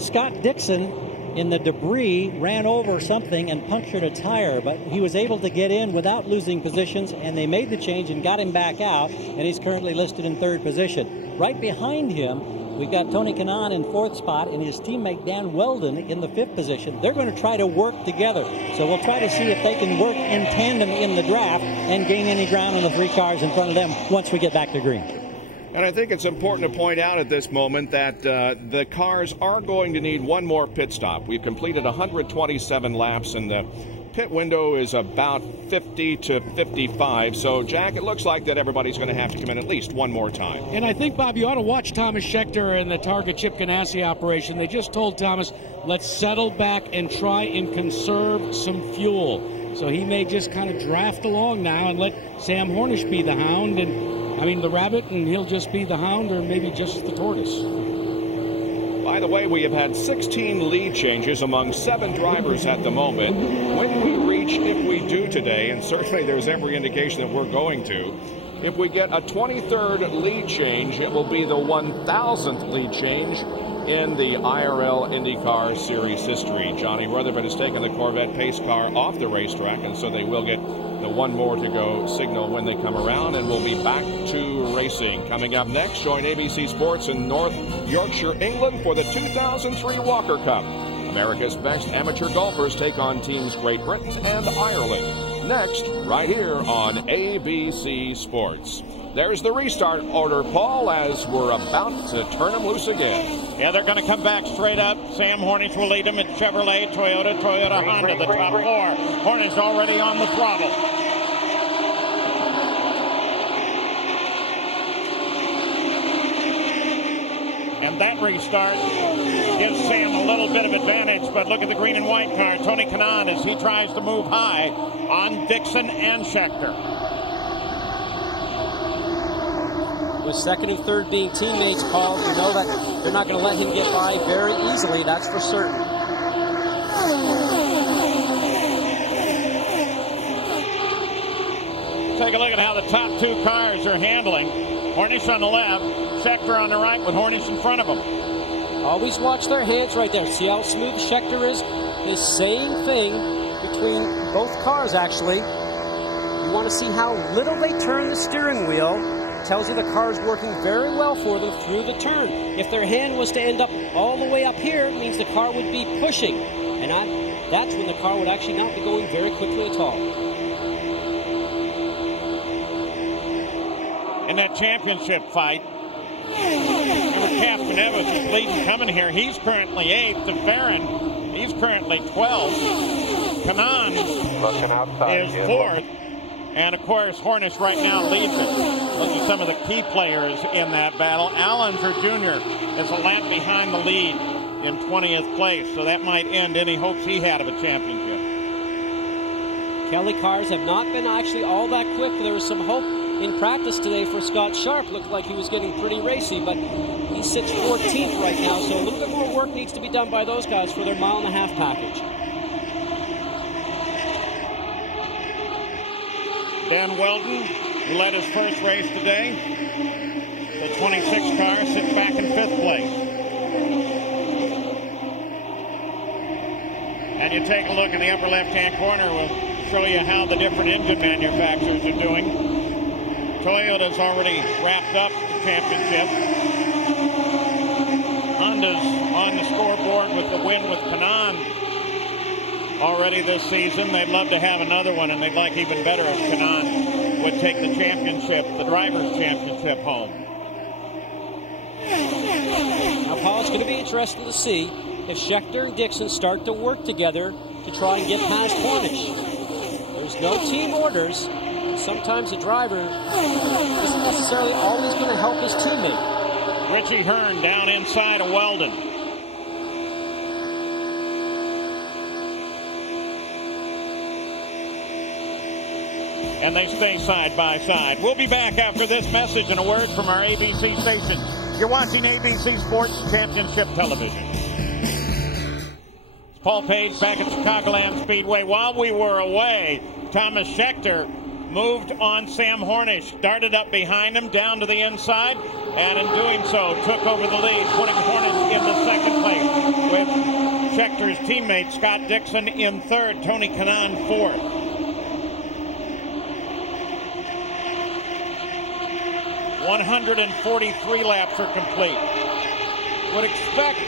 Scott Dixon, in the debris, ran over something and punctured a tire, but he was able to get in without losing positions, and they made the change and got him back out, and he's currently listed in 3rd position. Right behind him, we've got Tony Kanaan in 4th spot and his teammate Dan Weldon in the 5th position. They're going to try to work together, so we'll try to see if they can work in tandem in the draft and gain any ground on the 3 cars in front of them once we get back to green. And I think it's important to point out at this moment that the cars are going to need 1 more pit stop. We've completed 127 laps, and the pit window is about 50 to 55. So, Jack, it looks like that everybody's going to have to come in at least 1 more time. And I think, Bob, you ought to watch Thomas Schechter and the Target Chip Ganassi operation. They just told Thomas, let's settle back and try and conserve some fuel. So he may just kind of draft along now and let Sam Hornish be the hound, the rabbit, and he'll just be the hound, or maybe just the tortoise. By the way, we have had 16 lead changes among 7 drivers at the moment. When we reach, if we do today, and certainly there's every indication that we're going to, if we get a 23rd lead change, it will be the 1,000th lead change in the IRL IndyCar Series history. Johnny Rutherford has taken the Corvette pace car off the racetrack, and so they will get the one more to go signal when they come around, and we'll be back to racing. Coming up next, join ABC Sports in North Yorkshire, England for the 2003 Walker Cup. America's best amateur golfers take on teams Great Britain and Ireland. Next, right here on ABC Sports. There's the restart order, Paul, as we're about to turn them loose again. Yeah, they're going to come back straight up. Sam Hornish will lead them at Chevrolet, Toyota, Honda, the top 4. Hornish already on the throttle. And that restart gives Sam a little bit of advantage, but look at the green and white car. Tony Kanaan as he tries to move high on Dixon and Scheckter. With second and third being teammates, Paul, you know that they're not going to let him get by very easily, that's for certain. Take a look at how the top 2 cars are handling. Hornish on the left, Scheckter on the right with Hornish in front of him. Always watch their hands right there. See how smooth Scheckter is? The same thing between both cars, actually. You want to see how little they turn the steering wheel. Tells you the car is working very well for them through the turn. If their hand was to end up all the way up here, it means the car would be pushing. And that's when the car would actually not be going very quickly at all. In that championship fight, Castroneves is leading coming here. He's currently 8th. De Ferrin, he's currently 12th. Kanaan is 4th. And, of course, Hornish right now leads it. Look at some of the key players in that battle. Allenser Jr. is a lap behind the lead in 20th place, so that might end any hopes he had of a championship. Kelly cars have not been actually all that quick. There was some hope in practice today for Scott Sharp. Looked like he was getting pretty racy, but he sits 14th right now, so a little bit more work needs to be done by those guys for their mile-and-a-half package. Dan Weldon, who led his first race today, the 26 car, sits back in 5th place. And you take a look in the upper left-hand corner, we'll show you how the different engine manufacturers are doing. Toyota's already wrapped up the championship. Honda's on the scoreboard with the win with Kanaan already this season. They'd love to have another one, and they'd like even better if Kanaan would take the championship, the Drivers' Championship, home. Now, Paul, it's going to be interesting to see if Scheckter and Dixon start to work together to try and get past Hornish. There's no team orders. Sometimes a driver isn't necessarily always going to help his teammate. Richie Hearn down inside of Weldon. And they stay side by side. We'll be back after this message and a word from our ABC station. You're watching ABC Sports Championship Television. It's Paul Page back at Chicagoland Speedway. While we were away, Thomas Scheckter moved on Sam Hornish, darted up behind him, down to the inside, and in doing so, took over the lead, putting Hornish into second place, with Schecter's teammate Scott Dixon in 3rd, Tony Kanaan 4th. 143 laps are complete. Would expect,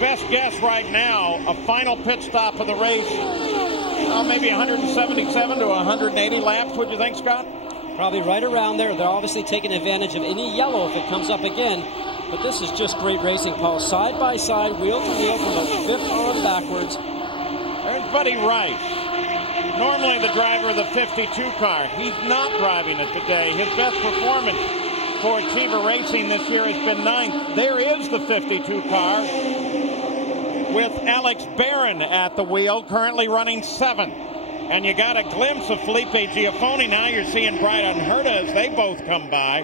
best guess right now, a final pit stop of the race, maybe 177 to 180 laps. Would you think, Scott? Probably right around there. They're obviously taking advantage of any yellow if it comes up again. But this is just great racing, Paul. Side by side, wheel to wheel, from the 5th on backwards. There's Buddy Rice. Normally the driver of the 52 car. He's not driving it today. His best performance for Cheever Racing this year has been 9th. There is the 52 car with Alex Barron at the wheel, currently running 7th. And you got a glimpse of Felipe Giafone. Now you're seeing Brian Herta as they both come by.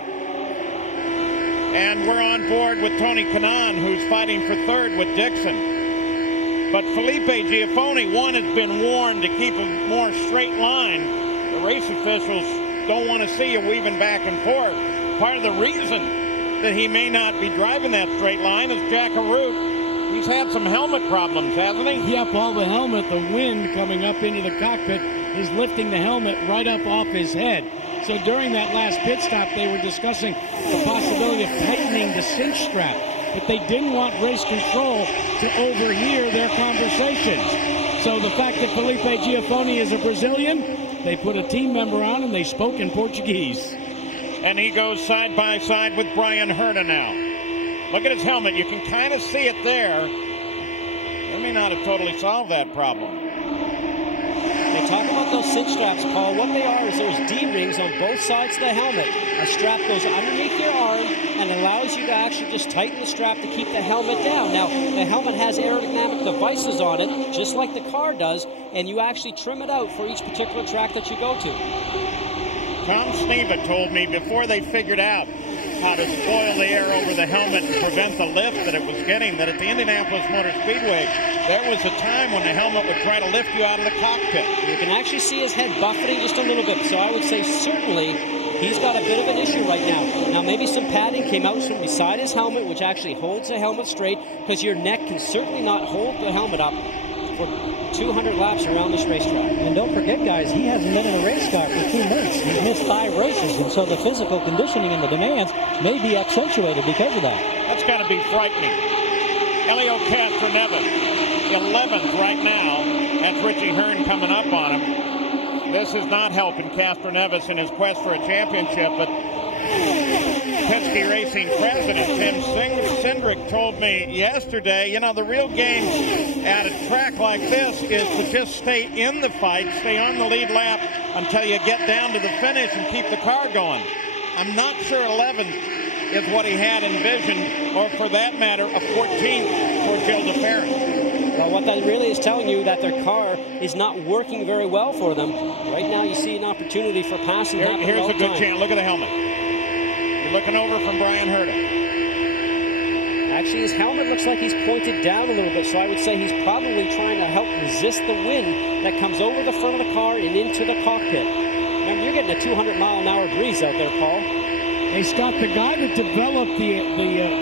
And we're on board with Tony Kanaan, who's fighting for third with Dixon. But Felipe Giafone, one, has been warned to keep a more straight line. The race officials don't want to see you weaving back and forth. Part of the reason that he may not be driving that straight line is Jack Arute. He's had some helmet problems, hasn't he? Yep, all the helmet, the wind coming up into the cockpit is lifting the helmet right up off his head. So during that last pit stop, they were discussing the possibility of tightening the cinch strap, but they didn't want race control to overhear their conversations. So the fact that Felipe Giafone is a Brazilian, they put a team member on and they spoke in Portuguese. And he goes side by side with Brian Herta now. Look at his helmet. You can kind of see it there. They may not have totally solved that problem. They talk about those cinch straps, Paul. What they are is there's D-rings on both sides of the helmet. A strap goes underneath your arm and allows you to actually just tighten the strap to keep the helmet down. Now, the helmet has aerodynamic devices on it, just like the car does, and you actually trim it out for each particular track that you go to. Tom Sneva told me before they figured out how to spoil the air over the helmet and prevent the lift that it was getting, that at the Indianapolis Motor Speedway, there was a time when the helmet would try to lift you out of the cockpit. You can actually see his head buffeting just a little bit, so I would say certainly he's got a bit of an issue right now. Now, maybe some padding came out from beside his helmet, which actually holds the helmet straight, because your neck can certainly not hold the helmet up for 200 laps around this racetrack. And don't forget, guys, he hasn't been in a race car for 2 months. He's missed 5 races, and so the physical conditioning and the demands may be accentuated because of that. That's got to be frightening. Helio Castroneves, 11th right now. That's Richie Hearn coming up on him. This is not helping Castroneves in his quest for a championship, but Penske Racing president Tim Cindric told me yesterday, you know, the real game at a track like this is to just stay in the fight, stay on the lead lap until you get down to the finish and keep the car going. I'm not sure 11th is what he had envisioned, or for that matter, a 14th for Gil de Ferran. Well, what that really is telling you that their car is not working very well for them. Right now you see an opportunity for passing. Here's a good chance. Look at the helmet. Looking over from Brian Herta. Actually, his helmet looks like he's pointed down a little bit, so I would say he's probably trying to help resist the wind that comes over the front of the car and into the cockpit. Remember, you're getting a 200-mile-an-hour breeze out there, Paul. Hey, Scott, the guy that developed the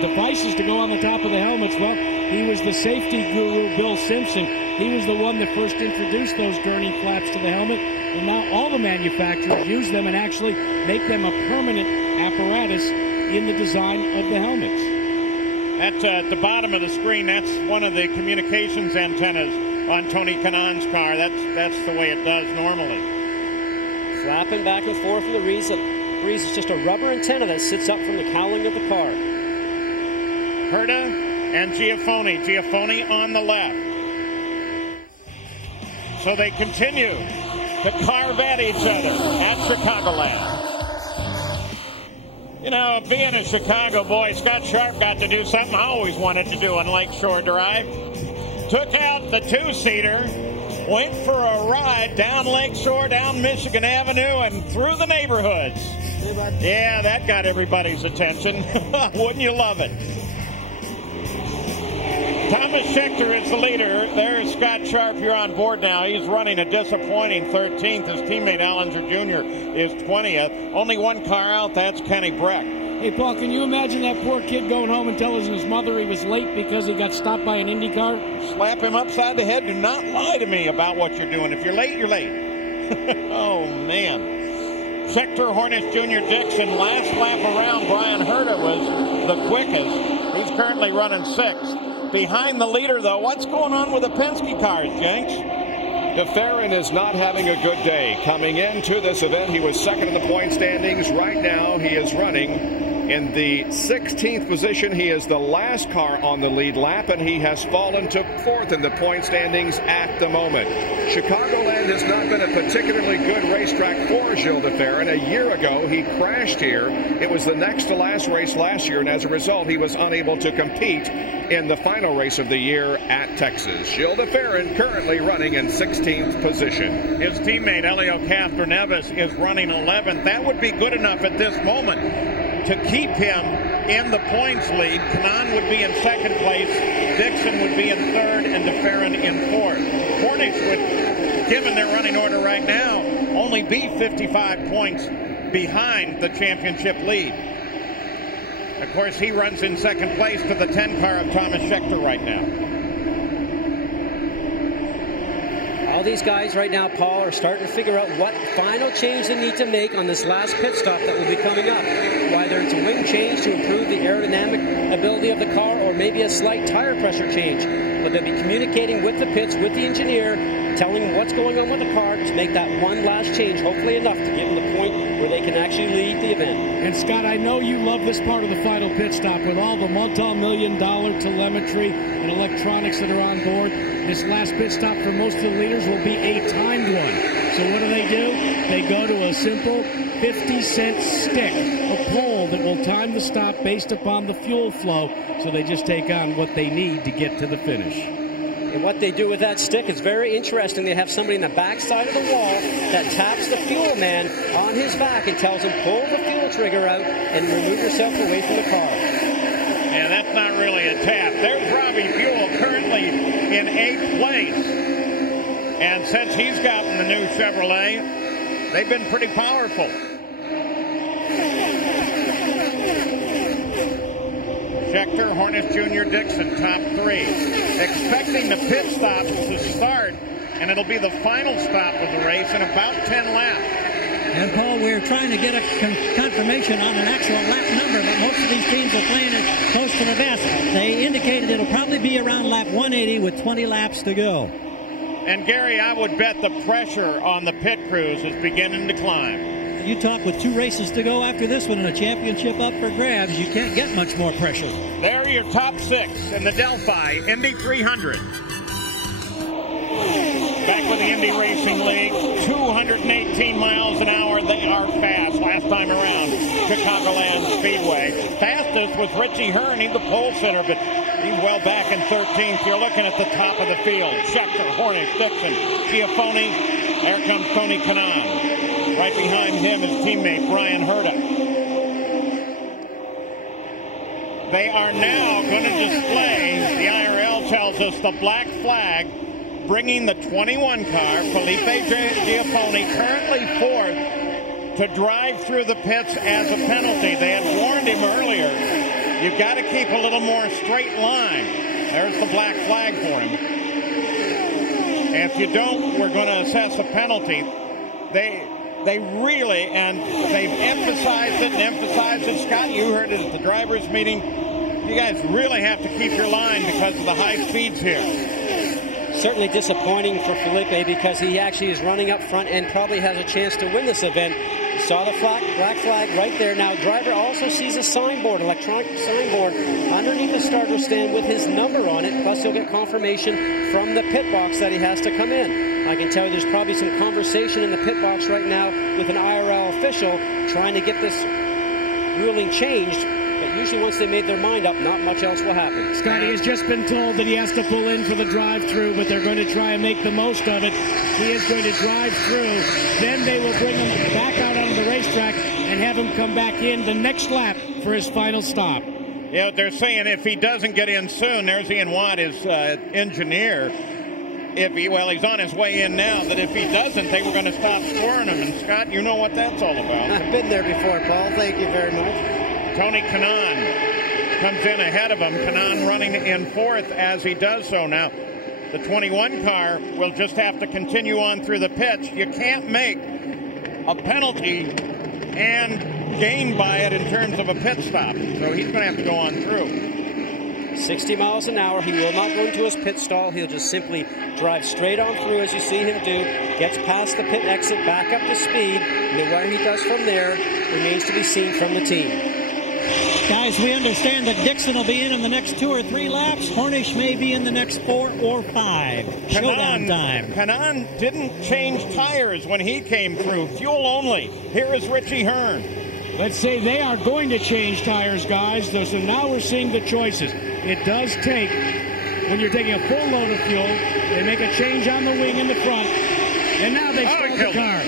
devices to go on the top of the helmets, well, he was the safety guru, Bill Simpson. He was the one that first introduced those gurney flaps to the helmet, and now all the manufacturers use them and actually make them a permanent apparatus in the design of the helmets. That's at the bottom of the screen. That's one of the communications antennas on Tony Kanaan's car. That's the way it does normally. Flapping back and forth in the breeze. The breeze is just a rubber antenna that sits up from the cowling of the car. Herta and Giafone. Giafone on the left. So they continue to carve at each other at Chicagoland. You know, being a Chicago boy, Scott Sharp got to do something I always wanted to do on Lakeshore Drive. Took out the 2-seater, went for a ride down Lakeshore, down Michigan Avenue, and through the neighborhoods. Yeah, that got everybody's attention. Wouldn't you love it? Thomas Schechter is the leader. There's Scott Sharp. You're on board now. He's running a disappointing 13th. His teammate Allinger Jr. is 20th. Only one car out. That's Kenny Breck. Hey, Paul, can you imagine that poor kid going home and telling his mother he was late because he got stopped by an IndyCar? Slap him upside the head. Do not lie to me about what you're doing. If you're late, you're late. Oh, man. Schechter, Hornish Jr., Dixon. Last lap around, Brian Herta was the quickest. He's currently running 6th. Behind the leader, though, what's going on with the Penske cars, Jenks? De Ferran is not having a good day. Coming into this event, he was second in the point standings. Right now, he is running In the 16th position, he is the last car on the lead lap, and he has fallen to 4th in the point standings at the moment. Chicagoland has not been a particularly good racetrack for Gilles de Ferran. A year ago, he crashed here. It was the next to last race last year, and as a result, he was unable to compete in the final race of the year at Texas. Gilles de Ferran currently running in 16th position. His teammate Helio Castroneves is running 11th. That would be good enough at this moment to keep him in the points lead. Kanaan would be in second place, Dixon would be in third, and de Ferran in fourth. Hornish would, given their running order right now, only be 55 points behind the championship lead. Of course, he runs in second place to the 10 car of Thomas Scheckter right now. All these guys right now, Paul, are starting to figure out what final change they need to make on this last pit stop that will be coming up. Whether it's a wing change to improve the aerodynamic ability of the car or maybe a slight tire pressure change. But they'll be communicating with the pits, with the engineer, telling them what's going on with the car to make that one last change, hopefully enough to get them the point where they can actually lead the event. And Scott, I know you love this part of the final pit stop with all the multi-million-dollar telemetry and electronics that are on board. This last pit stop for most of the leaders will be a timed one. So what do? They go to a simple 50-cent stick, a pole that will time the stop based upon the fuel flow. So they just take on what they need to get to the finish. And what they do with that stick is very interesting. They have somebody in the back side of the wall that taps the fuel man on his back and tells him, pull the fuel trigger out and remove yourself away from the car. Yeah, that's not really a tap. There's Robbie Buell currently in 8th place. And since he's gotten the new Chevrolet, they've been pretty powerful. Scheckter, Hornish Jr., Dixon, top 3. Expecting the pit stops to start, and it'll be the final stop of the race in about 10 laps. And Paul, we're trying to get a confirmation on an actual lap number, but most of these teams are playing it close to the vest. They indicated it'll probably be around lap 180 with 20 laps to go. And Gary, I would bet the pressure on the pit crews is beginning to climb. You talk with 2 races to go after this one and a championship up for grabs, you can't get much more pressure. There are your top 6 in the Delphi Indy 300. Back with the Indy Racing League, 218 miles an hour. They are fast last time around. Chicagoland Speedway. Fastest was Richie Hearn, he's the pole sitter, but he's well back in 13th. You're looking at the top of the field. Scheckter, Hornish, Dixon, Giafone. There comes Tony Kanaan. Right behind him is teammate Brian Herta. They are now going to display, the IRL tells us, the black flag, bringing the 21 car, Felipe Giafone, currently 4th, to drive through the pits as a penalty. They had warned him earlier, you've got to keep a little more straight line. There's the black flag for him. And if you don't, we're going to assess a penalty. They really, and they've emphasized it. Scott, you heard it at the drivers' meeting. You guys really have to keep your line because of the high speeds here. Certainly disappointing for Felipe because he actually is running up front and probably has a chance to win this event. You saw the black flag right there. Now, driver also sees a signboard, electronic signboard, underneath the starter stand with his number on it. Plus, he'll get confirmation from the pit box that he has to come in. I can tell you there's probably some conversation in the pit box right now with an IRL official trying to get this ruling changed. But usually once they made their mind up, not much else will happen. Scotty has just been told that he has to pull in for the drive-through, but they're going to try and make the most of it. He is going to drive through. Then they will bring him back out onto the racetrack and have him come back in the next lap for his final stop. Yeah, they're saying if he doesn't get in soon, there's Ian Watt, his engineer. He's on his way in now, that if he doesn't, they were going to stop scoring him. And Scott, you know what that's all about. I've been there before, Paul. Thank you very much. Tony Kanaan comes in ahead of him. Kanaan running in 4th as he does so. Now, the 21 car will just have to continue on through the pits. You can't make a penalty and gain by it in terms of a pit stop. So he's going to have to go on through. 60 miles an hour. He will not go into his pit stall. He'll just simply drive straight on through as you see him do. Gets past the pit exit, back up to speed. And where he does from there remains to be seen from the team. Guys, we understand that Dixon will be in the next 2 or 3 laps. Hornish may be in the next 4 or 5. Showdown time. Kanaan didn't change tires when he came through. Fuel only. Here is Richie Hearn. Let's say they are going to change tires, guys. So now we're seeing the choices. It does take, when you're taking a full load of fuel, they make a change on the wing in the front. And now they stalled the car.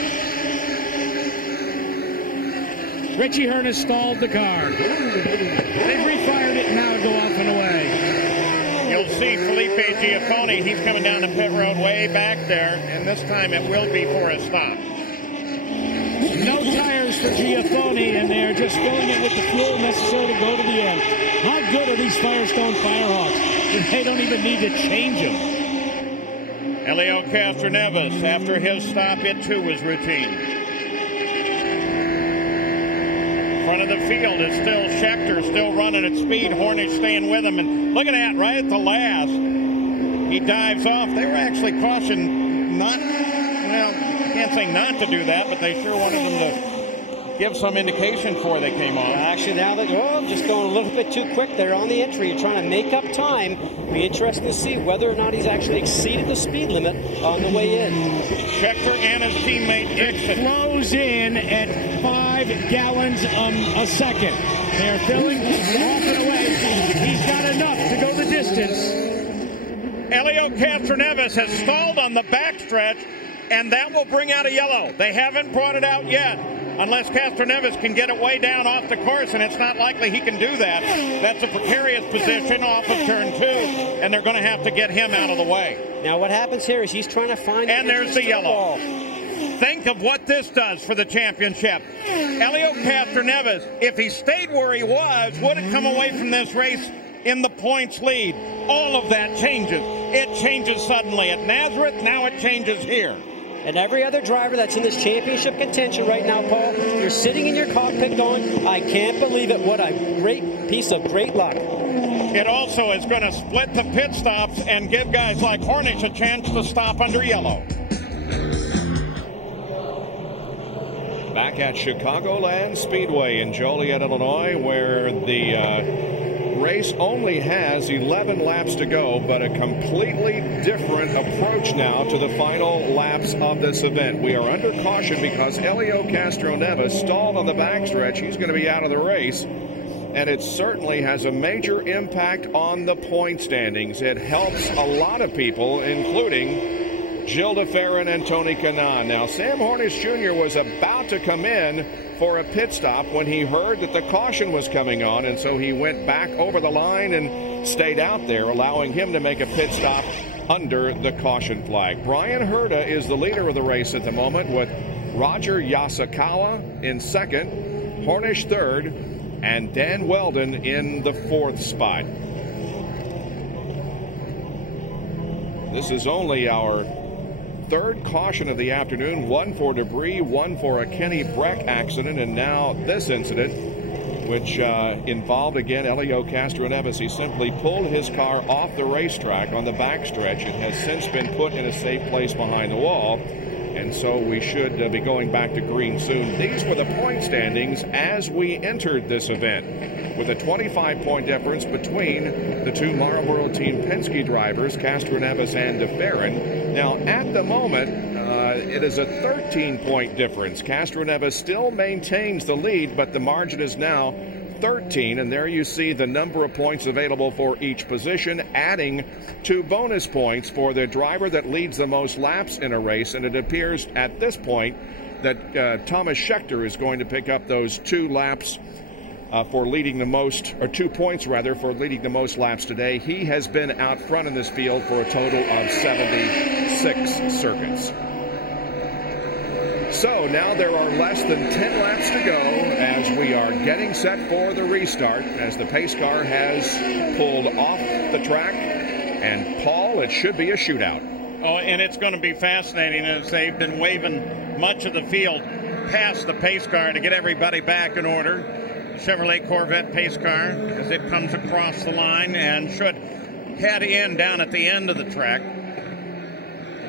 Richie Hearn has stalled the car. They've refired it and now go off and away. You'll see Felipe Giaffoni. He's coming down the pit road way back there, and this time it will be for a stop. No tires for Giaffoni, and they're just filling it with the fuel necessary to go to the end. How good are these Firestone Firehawks? They don't even need to change them. Elio Castroneves, after his stop, it too was routine. Front of the field is still Schechter, still running at speed. Hornish staying with him, and look at that, right at the last, he dives off. They were actually cautioned not, well, I can't say not to do that, but they sure wanted them to give some indication before they came off. Actually, now they're just going a little bit too quick there on the entry. You're trying to make up time. Be interesting to see whether or not he's actually exceeded the speed limit on the way in. Schechter and his teammate Dixon. It flows in at 5 gallons a second. They're filling off and away. He's got enough to go the distance. Elio Castroneves has stalled on the backstretch, and that will bring out a yellow. They haven't brought it out yet, unless Castroneves can get it way down off the course, and it's not likely he can do that. That's a precarious position off of turn 2, and they're going to have to get him out of the way. Now what happens here is he's trying to find... And there's the yellow. Think of what this does for the championship. Elio Castroneves, if he stayed where he was, would have come away from this race in the points lead. All of that changes. It changes suddenly at Nazareth, now it changes here. And every other driver that's in this championship contention right now, Paul, you're sitting in your cockpit going, I can't believe it. What a great piece of great luck. It also is going to split the pit stops and give guys like Hornish a chance to stop under yellow. Back at Chicagoland Speedway in Joliet, Illinois, where the race only has 11 laps to go, but a completely different approach now to the final laps of this event. We are under caution because Elio Castroneves stalled on the backstretch. He's going to be out of the race, and it certainly has a major impact on the point standings. It helps a lot of people, including Gilles de Ferran and Tony Kanaan. Now, Sam Hornish Jr. was about to come in for a pit stop when he heard that the caution was coming on, and so he went back over the line and stayed out there, allowing him to make a pit stop under the caution flag. Brian Herta is the leader of the race at the moment, with Roger Yasukawa in second, Hornish third, and Dan Weldon in the fourth spot. This is only our third caution of the afternoon, one for debris, one for a Kenny Breck accident, and now this incident, which involved, again, Elio Castroneves. He simply pulled his car off the racetrack on the backstretch. It has since been put in a safe place behind the wall, and so we should be going back to green soon. These were the point standings as we entered this event, with a 25-point difference between the two Marlboro Team Penske drivers, Castroneves and de Ferran. Now, at the moment, it is a 13-point difference. Castroneves still maintains the lead, but the margin is now 13, and there you see the number of points available for each position, adding 2 bonus points for the driver that leads the most laps in a race, and it appears at this point that Thomas Schechter is going to pick up those 2 laps for leading the most, or 2 points rather, for leading the most laps today. He has been out front in this field for a total of 76 circuits. So now there are less than 10 laps to go as we are getting set for the restart, as the pace car has pulled off the track. And Paul, it should be a shootout. Oh, and it's going to be fascinating as they've been waving much of the field past the pace car to get everybody back in order. Chevrolet Corvette pace car as it comes across the line and should head in down at the end of the track.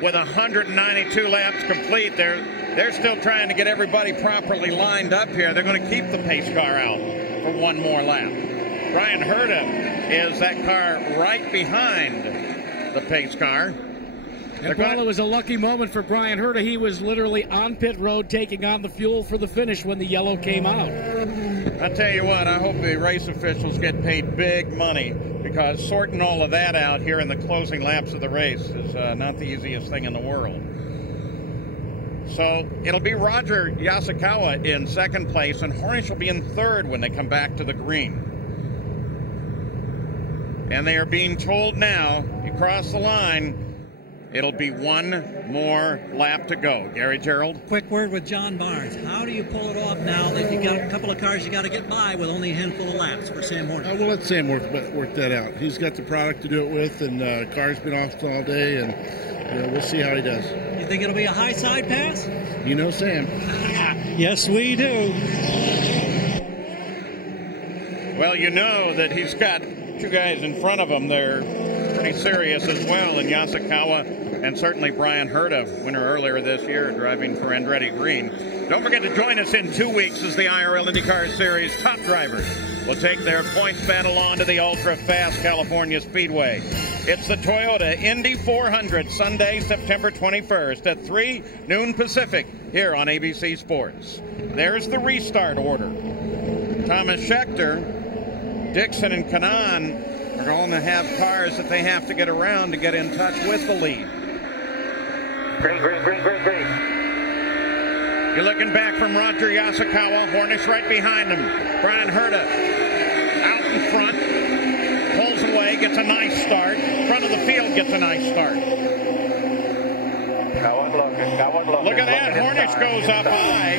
With 192 laps complete, they're still trying to get everybody properly lined up here. They're going to keep the pace car out. for one more lap. Brian Herta is that car right behind the pace car. And while it was a lucky moment for Brian Herta, he was literally on pit road taking on the fuel for the finish when the yellow came out. I tell you what, I hope the race officials get paid big money, because sorting all of that out here in the closing laps of the race is not the easiest thing in the world. So it'll be Roger Yasukawa in second place, and Hornish will be in third when they come back to the green. And they are being told now, you cross the line, it'll be one more lap to go. Gary Gerald? Quick word with John Barnes. How do you pull it off now that you've got a couple of cars you got to get by with only a handful of laps for Sam Hornish? We'll let Sam work that out. He's got the product to do it with, and the car's been off all day, and we'll see how he does. You think it'll be a high side pass? You know Sam. Yes, we do. Well, you know that he's got two guys in front of him. They're pretty serious as well, and Yasukawa and certainly Brian Herta, winner earlier this year, driving for Andretti Green. Don't forget to join us in 2 weeks as the IRL IndyCar Series top drivers will take their points battle on to the ultra-fast California Speedway. It's the Toyota Indy 400, Sunday, September 21st at 3 noon Pacific here on ABC Sports. There's the restart order. Thomas Scheckter, Dixon, and Kanaan are going to have cars that they have to get around to get in touch with the lead. Green. You're looking back from Roger Yasukawa. Hornish right behind him. Brian Herta out in front. Pulls away, gets a nice start. Front of the field gets a nice start. Look at that. Hornish goes up high.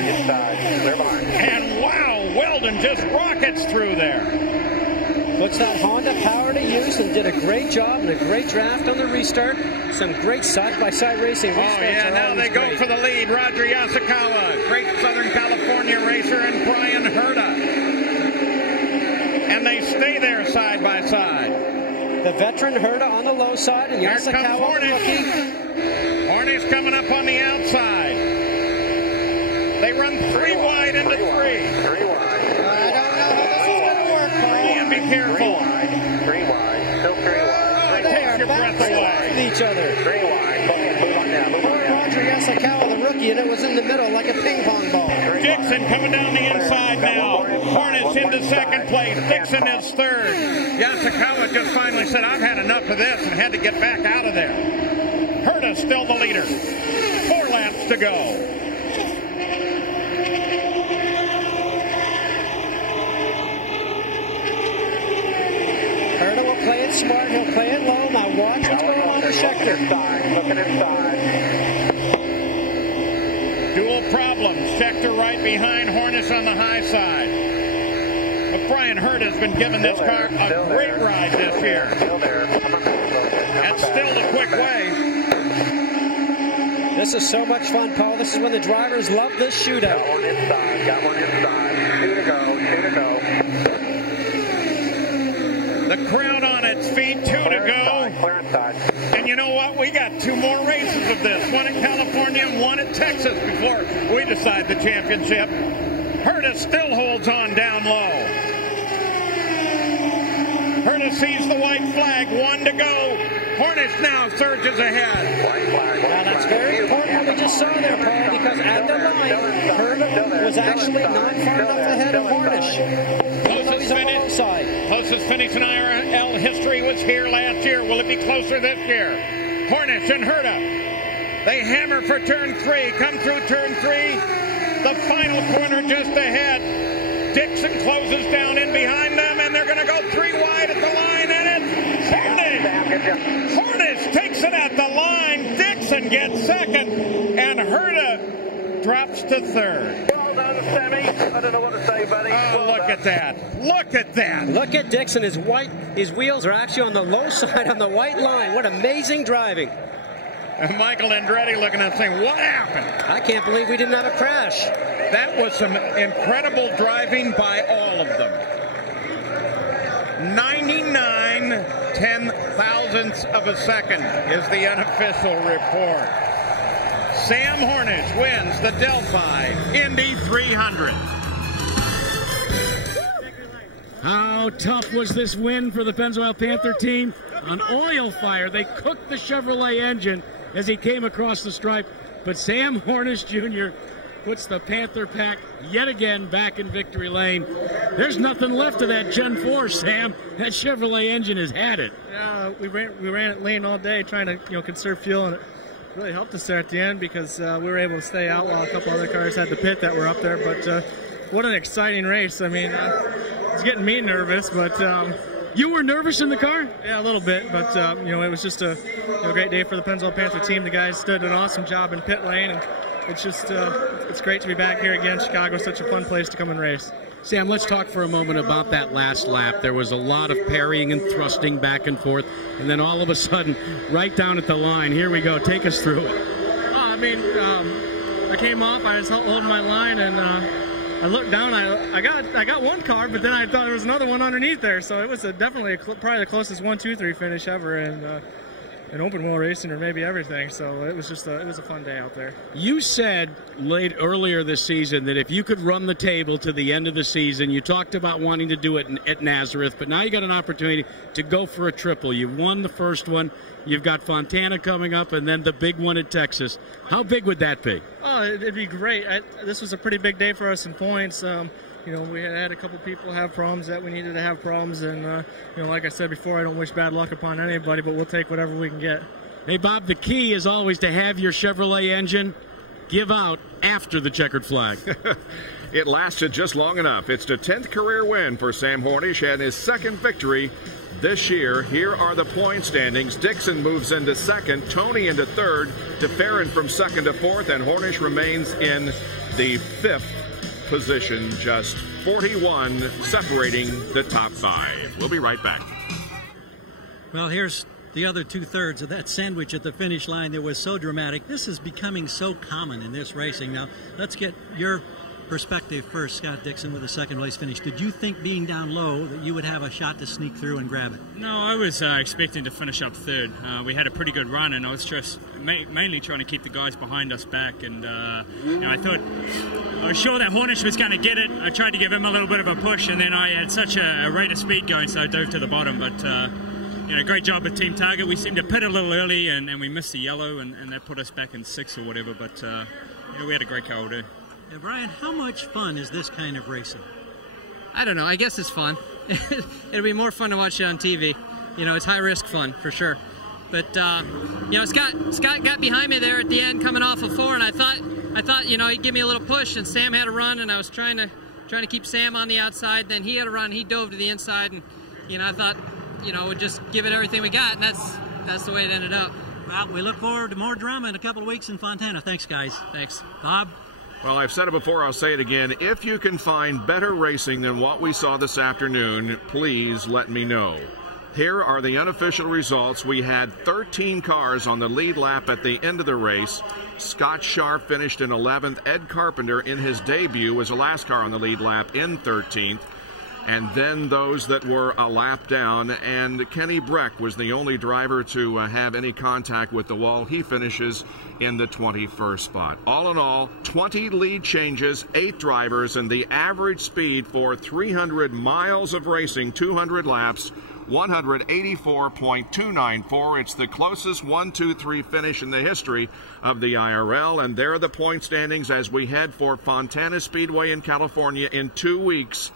And wow, Weldon just rockets through there. Puts that Honda power to use and did a great job and a great draft on the restart. Some great side-by-side racing. Oh, yeah, now they go for the lead. Roger Yasukawa, great Southern California racer, and Brian Herta. And they stay there side by side. The veteran Herta on the low side, and Yasukawa Hornish. Hornish coming up on the outside. They run 3 wide into 3. 3 wide. I don't know how this is going to work, Paul. And be careful. 3 wide. Still 3 wide. Takes your breath away. Each other. 3 wide. Move on down. Roger Yasukawa, the rookie, and it was in the middle like a ping pong ball. Dixon coming down the inside now. Hornish into second place. Dixon is third. Yasukawa just finally said, I've had enough of this, and had to get back out of there. Herta's still the leader. 4 laps to go. Play it smart, he'll play it low. Now watch what's going on with Scheckter. Looking inside. Dual problems. Scheckter right behind Hornish on the high side. But Brian Herta has been giving this car a great ride this year. And still the quick way. This is so much fun, Paul. This is when the drivers love this shootout. Got one inside. 2 to go. The crowd on its feet, 2 to go. And you know what? We got 2 more races of this. One at California and one at Texas before we decide the championship. Herta still holds on down low. Herta sees the white flag, 1 to go. Hornish now surges ahead. Now that's very important what we just saw there, Paul, because at the line, Herta was actually not far enough ahead of Hornish. Closest finish in IRL history was here last year. Will it be closer this year? Hornish and Herta. They hammer for turn 3. Come through turn 3. The final corner just ahead. Dixon closes down in behind them, and they're going to go 3 wide at the line, and it's Hornish. Hornish takes it at the line. Dixon gets second, and Herta drops to third. Well done, Sammy. I don't know what to say, buddy. Oh, look at that. Look at that. Look at Dixon. His wheels are actually on the low side on the white line. What amazing driving. And Michael Andretti looking at saying, what happened? I can't believe we didn't have a crash. That was some incredible driving by all of them. 99 10,000ths of a second is the unofficial report. Sam Hornish wins the Delphi Indy 300. How tough was this win for the Pennzoil Panther team? An oil fire. They cooked the Chevrolet engine as he came across the stripe. But Sam Hornish Jr. puts the Panther pack yet again back in victory lane. There's nothing left of that Gen 4, Sam. That Chevrolet engine has had it. Yeah, we ran it lane all day trying to conserve fuel, and it really helped us there at the end because we were able to stay out while a couple other cars had to pit that were up there. But what an exciting race. I mean, it's getting me nervous, but... You were nervous in the car? Yeah, a little bit, but it was just a great day for the Pennzoil Panther team. The guys did an awesome job in pit lane, and it's just it's great to be back here again. Chicago's such a fun place to come and race. Sam, let's talk for a moment about that last lap. There was a lot of parrying and thrusting back and forth, and then all of a sudden, right down at the line, here we go. Take us through it. I mean, I came off, I was holding my line, and I looked down. I got one car, but then I thought there was another one underneath there. So it was definitely probably the closest 1-2-3 finish ever in open wheel racing, or maybe everything. So it was just it was a fun day out there. You said earlier this season that if you could run the table to the end of the season, you talked about wanting to do it at Nazareth, but now you got an opportunity to go for a triple. You've won the first one. You've got Fontana coming up, and then the big one at Texas. How big would that be? Oh, it'd be great. This was a pretty big day for us in points. We had a couple people have problems that we needed to have problems, and like I said before, I don't wish bad luck upon anybody, but we'll take whatever we can get. Hey, Bob, the key is always to have your Chevrolet engine give out after the checkered flag. It lasted just long enough. It's the 10th career win for Sam Hornish and his second victory this year. Here are the point standings. Dixon moves into second, Tony into third, DeFerrin from second to fourth, and Hornish remains in the fifth position, just 41 separating the top five. We'll be right back. Well, here's the other two-thirds of that sandwich at the finish line that was so dramatic. This is becoming so common in this racing. Now, let's get your perspective first, Scott Dixon, with a second place finish. Did you think being down low that you would have a shot to sneak through and grab it? No, I was expecting to finish up third. We had a pretty good run, and I was just mainly trying to keep the guys behind us back. And I thought, I was sure that Hornish was going to get it. I tried to give him a little bit of a push, and then I had such a rate of speed going, so I dove to the bottom. But great job with Team Target. We seemed to pit a little early, and we missed the yellow, and that put us back in sixth or whatever. But we had a great car all day. Yeah, Brian, how much fun is this kind of racing? I don't know. I guess it's fun. It'll be more fun to watch it on TV. It's high-risk fun, for sure. But, Scott got behind me there at the end coming off of 4, and I thought, he'd give me a little push, and Sam had a run, and I was trying to keep Sam on the outside. Then he had a run. He dove to the inside, and, I thought, we'd just give it everything we got, and that's the way it ended up. Well, we look forward to more drama in a couple of weeks in Fontana. Thanks, guys. Thanks. Bob? Well, I've said it before, I'll say it again. If you can find better racing than what we saw this afternoon, please let me know. Here are the unofficial results. We had 13 cars on the lead lap at the end of the race. Scott Sharp finished in 11th. Ed Carpenter, in his debut, was the last car on the lead lap in 13th. And then those that were a lap down, and Kenny Breck was the only driver to have any contact with the wall. He finishes in the 21st spot. All in all, 20 lead changes, 8 drivers, and the average speed for 300 miles of racing, 200 laps, 184.294. It's the closest 1-2-3 finish in the history of the IRL, and there are the point standings as we head for Fontana Speedway in California in 2 weeks.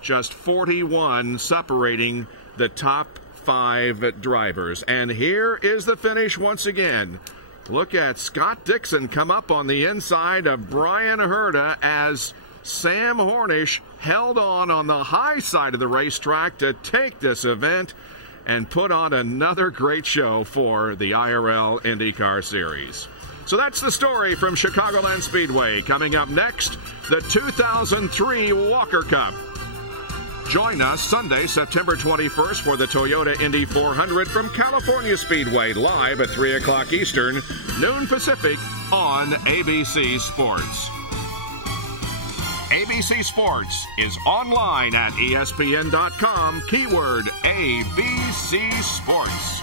Just 41 separating the top 5 drivers. And here is the finish once again. Look at Scott Dixon come up on the inside of Brian Herta as Sam Hornish held on the high side of the racetrack to take this event and put on another great show for the IRL IndyCar Series. So that's the story from Chicagoland Speedway. Coming up next, the 2003 Walker Cup. Join us Sunday, September 21st for the Toyota Indy 400 from California Speedway, live at 3 o'clock Eastern, noon Pacific on ABC Sports. ABC Sports is online at ESPN.com, keyword ABC Sports.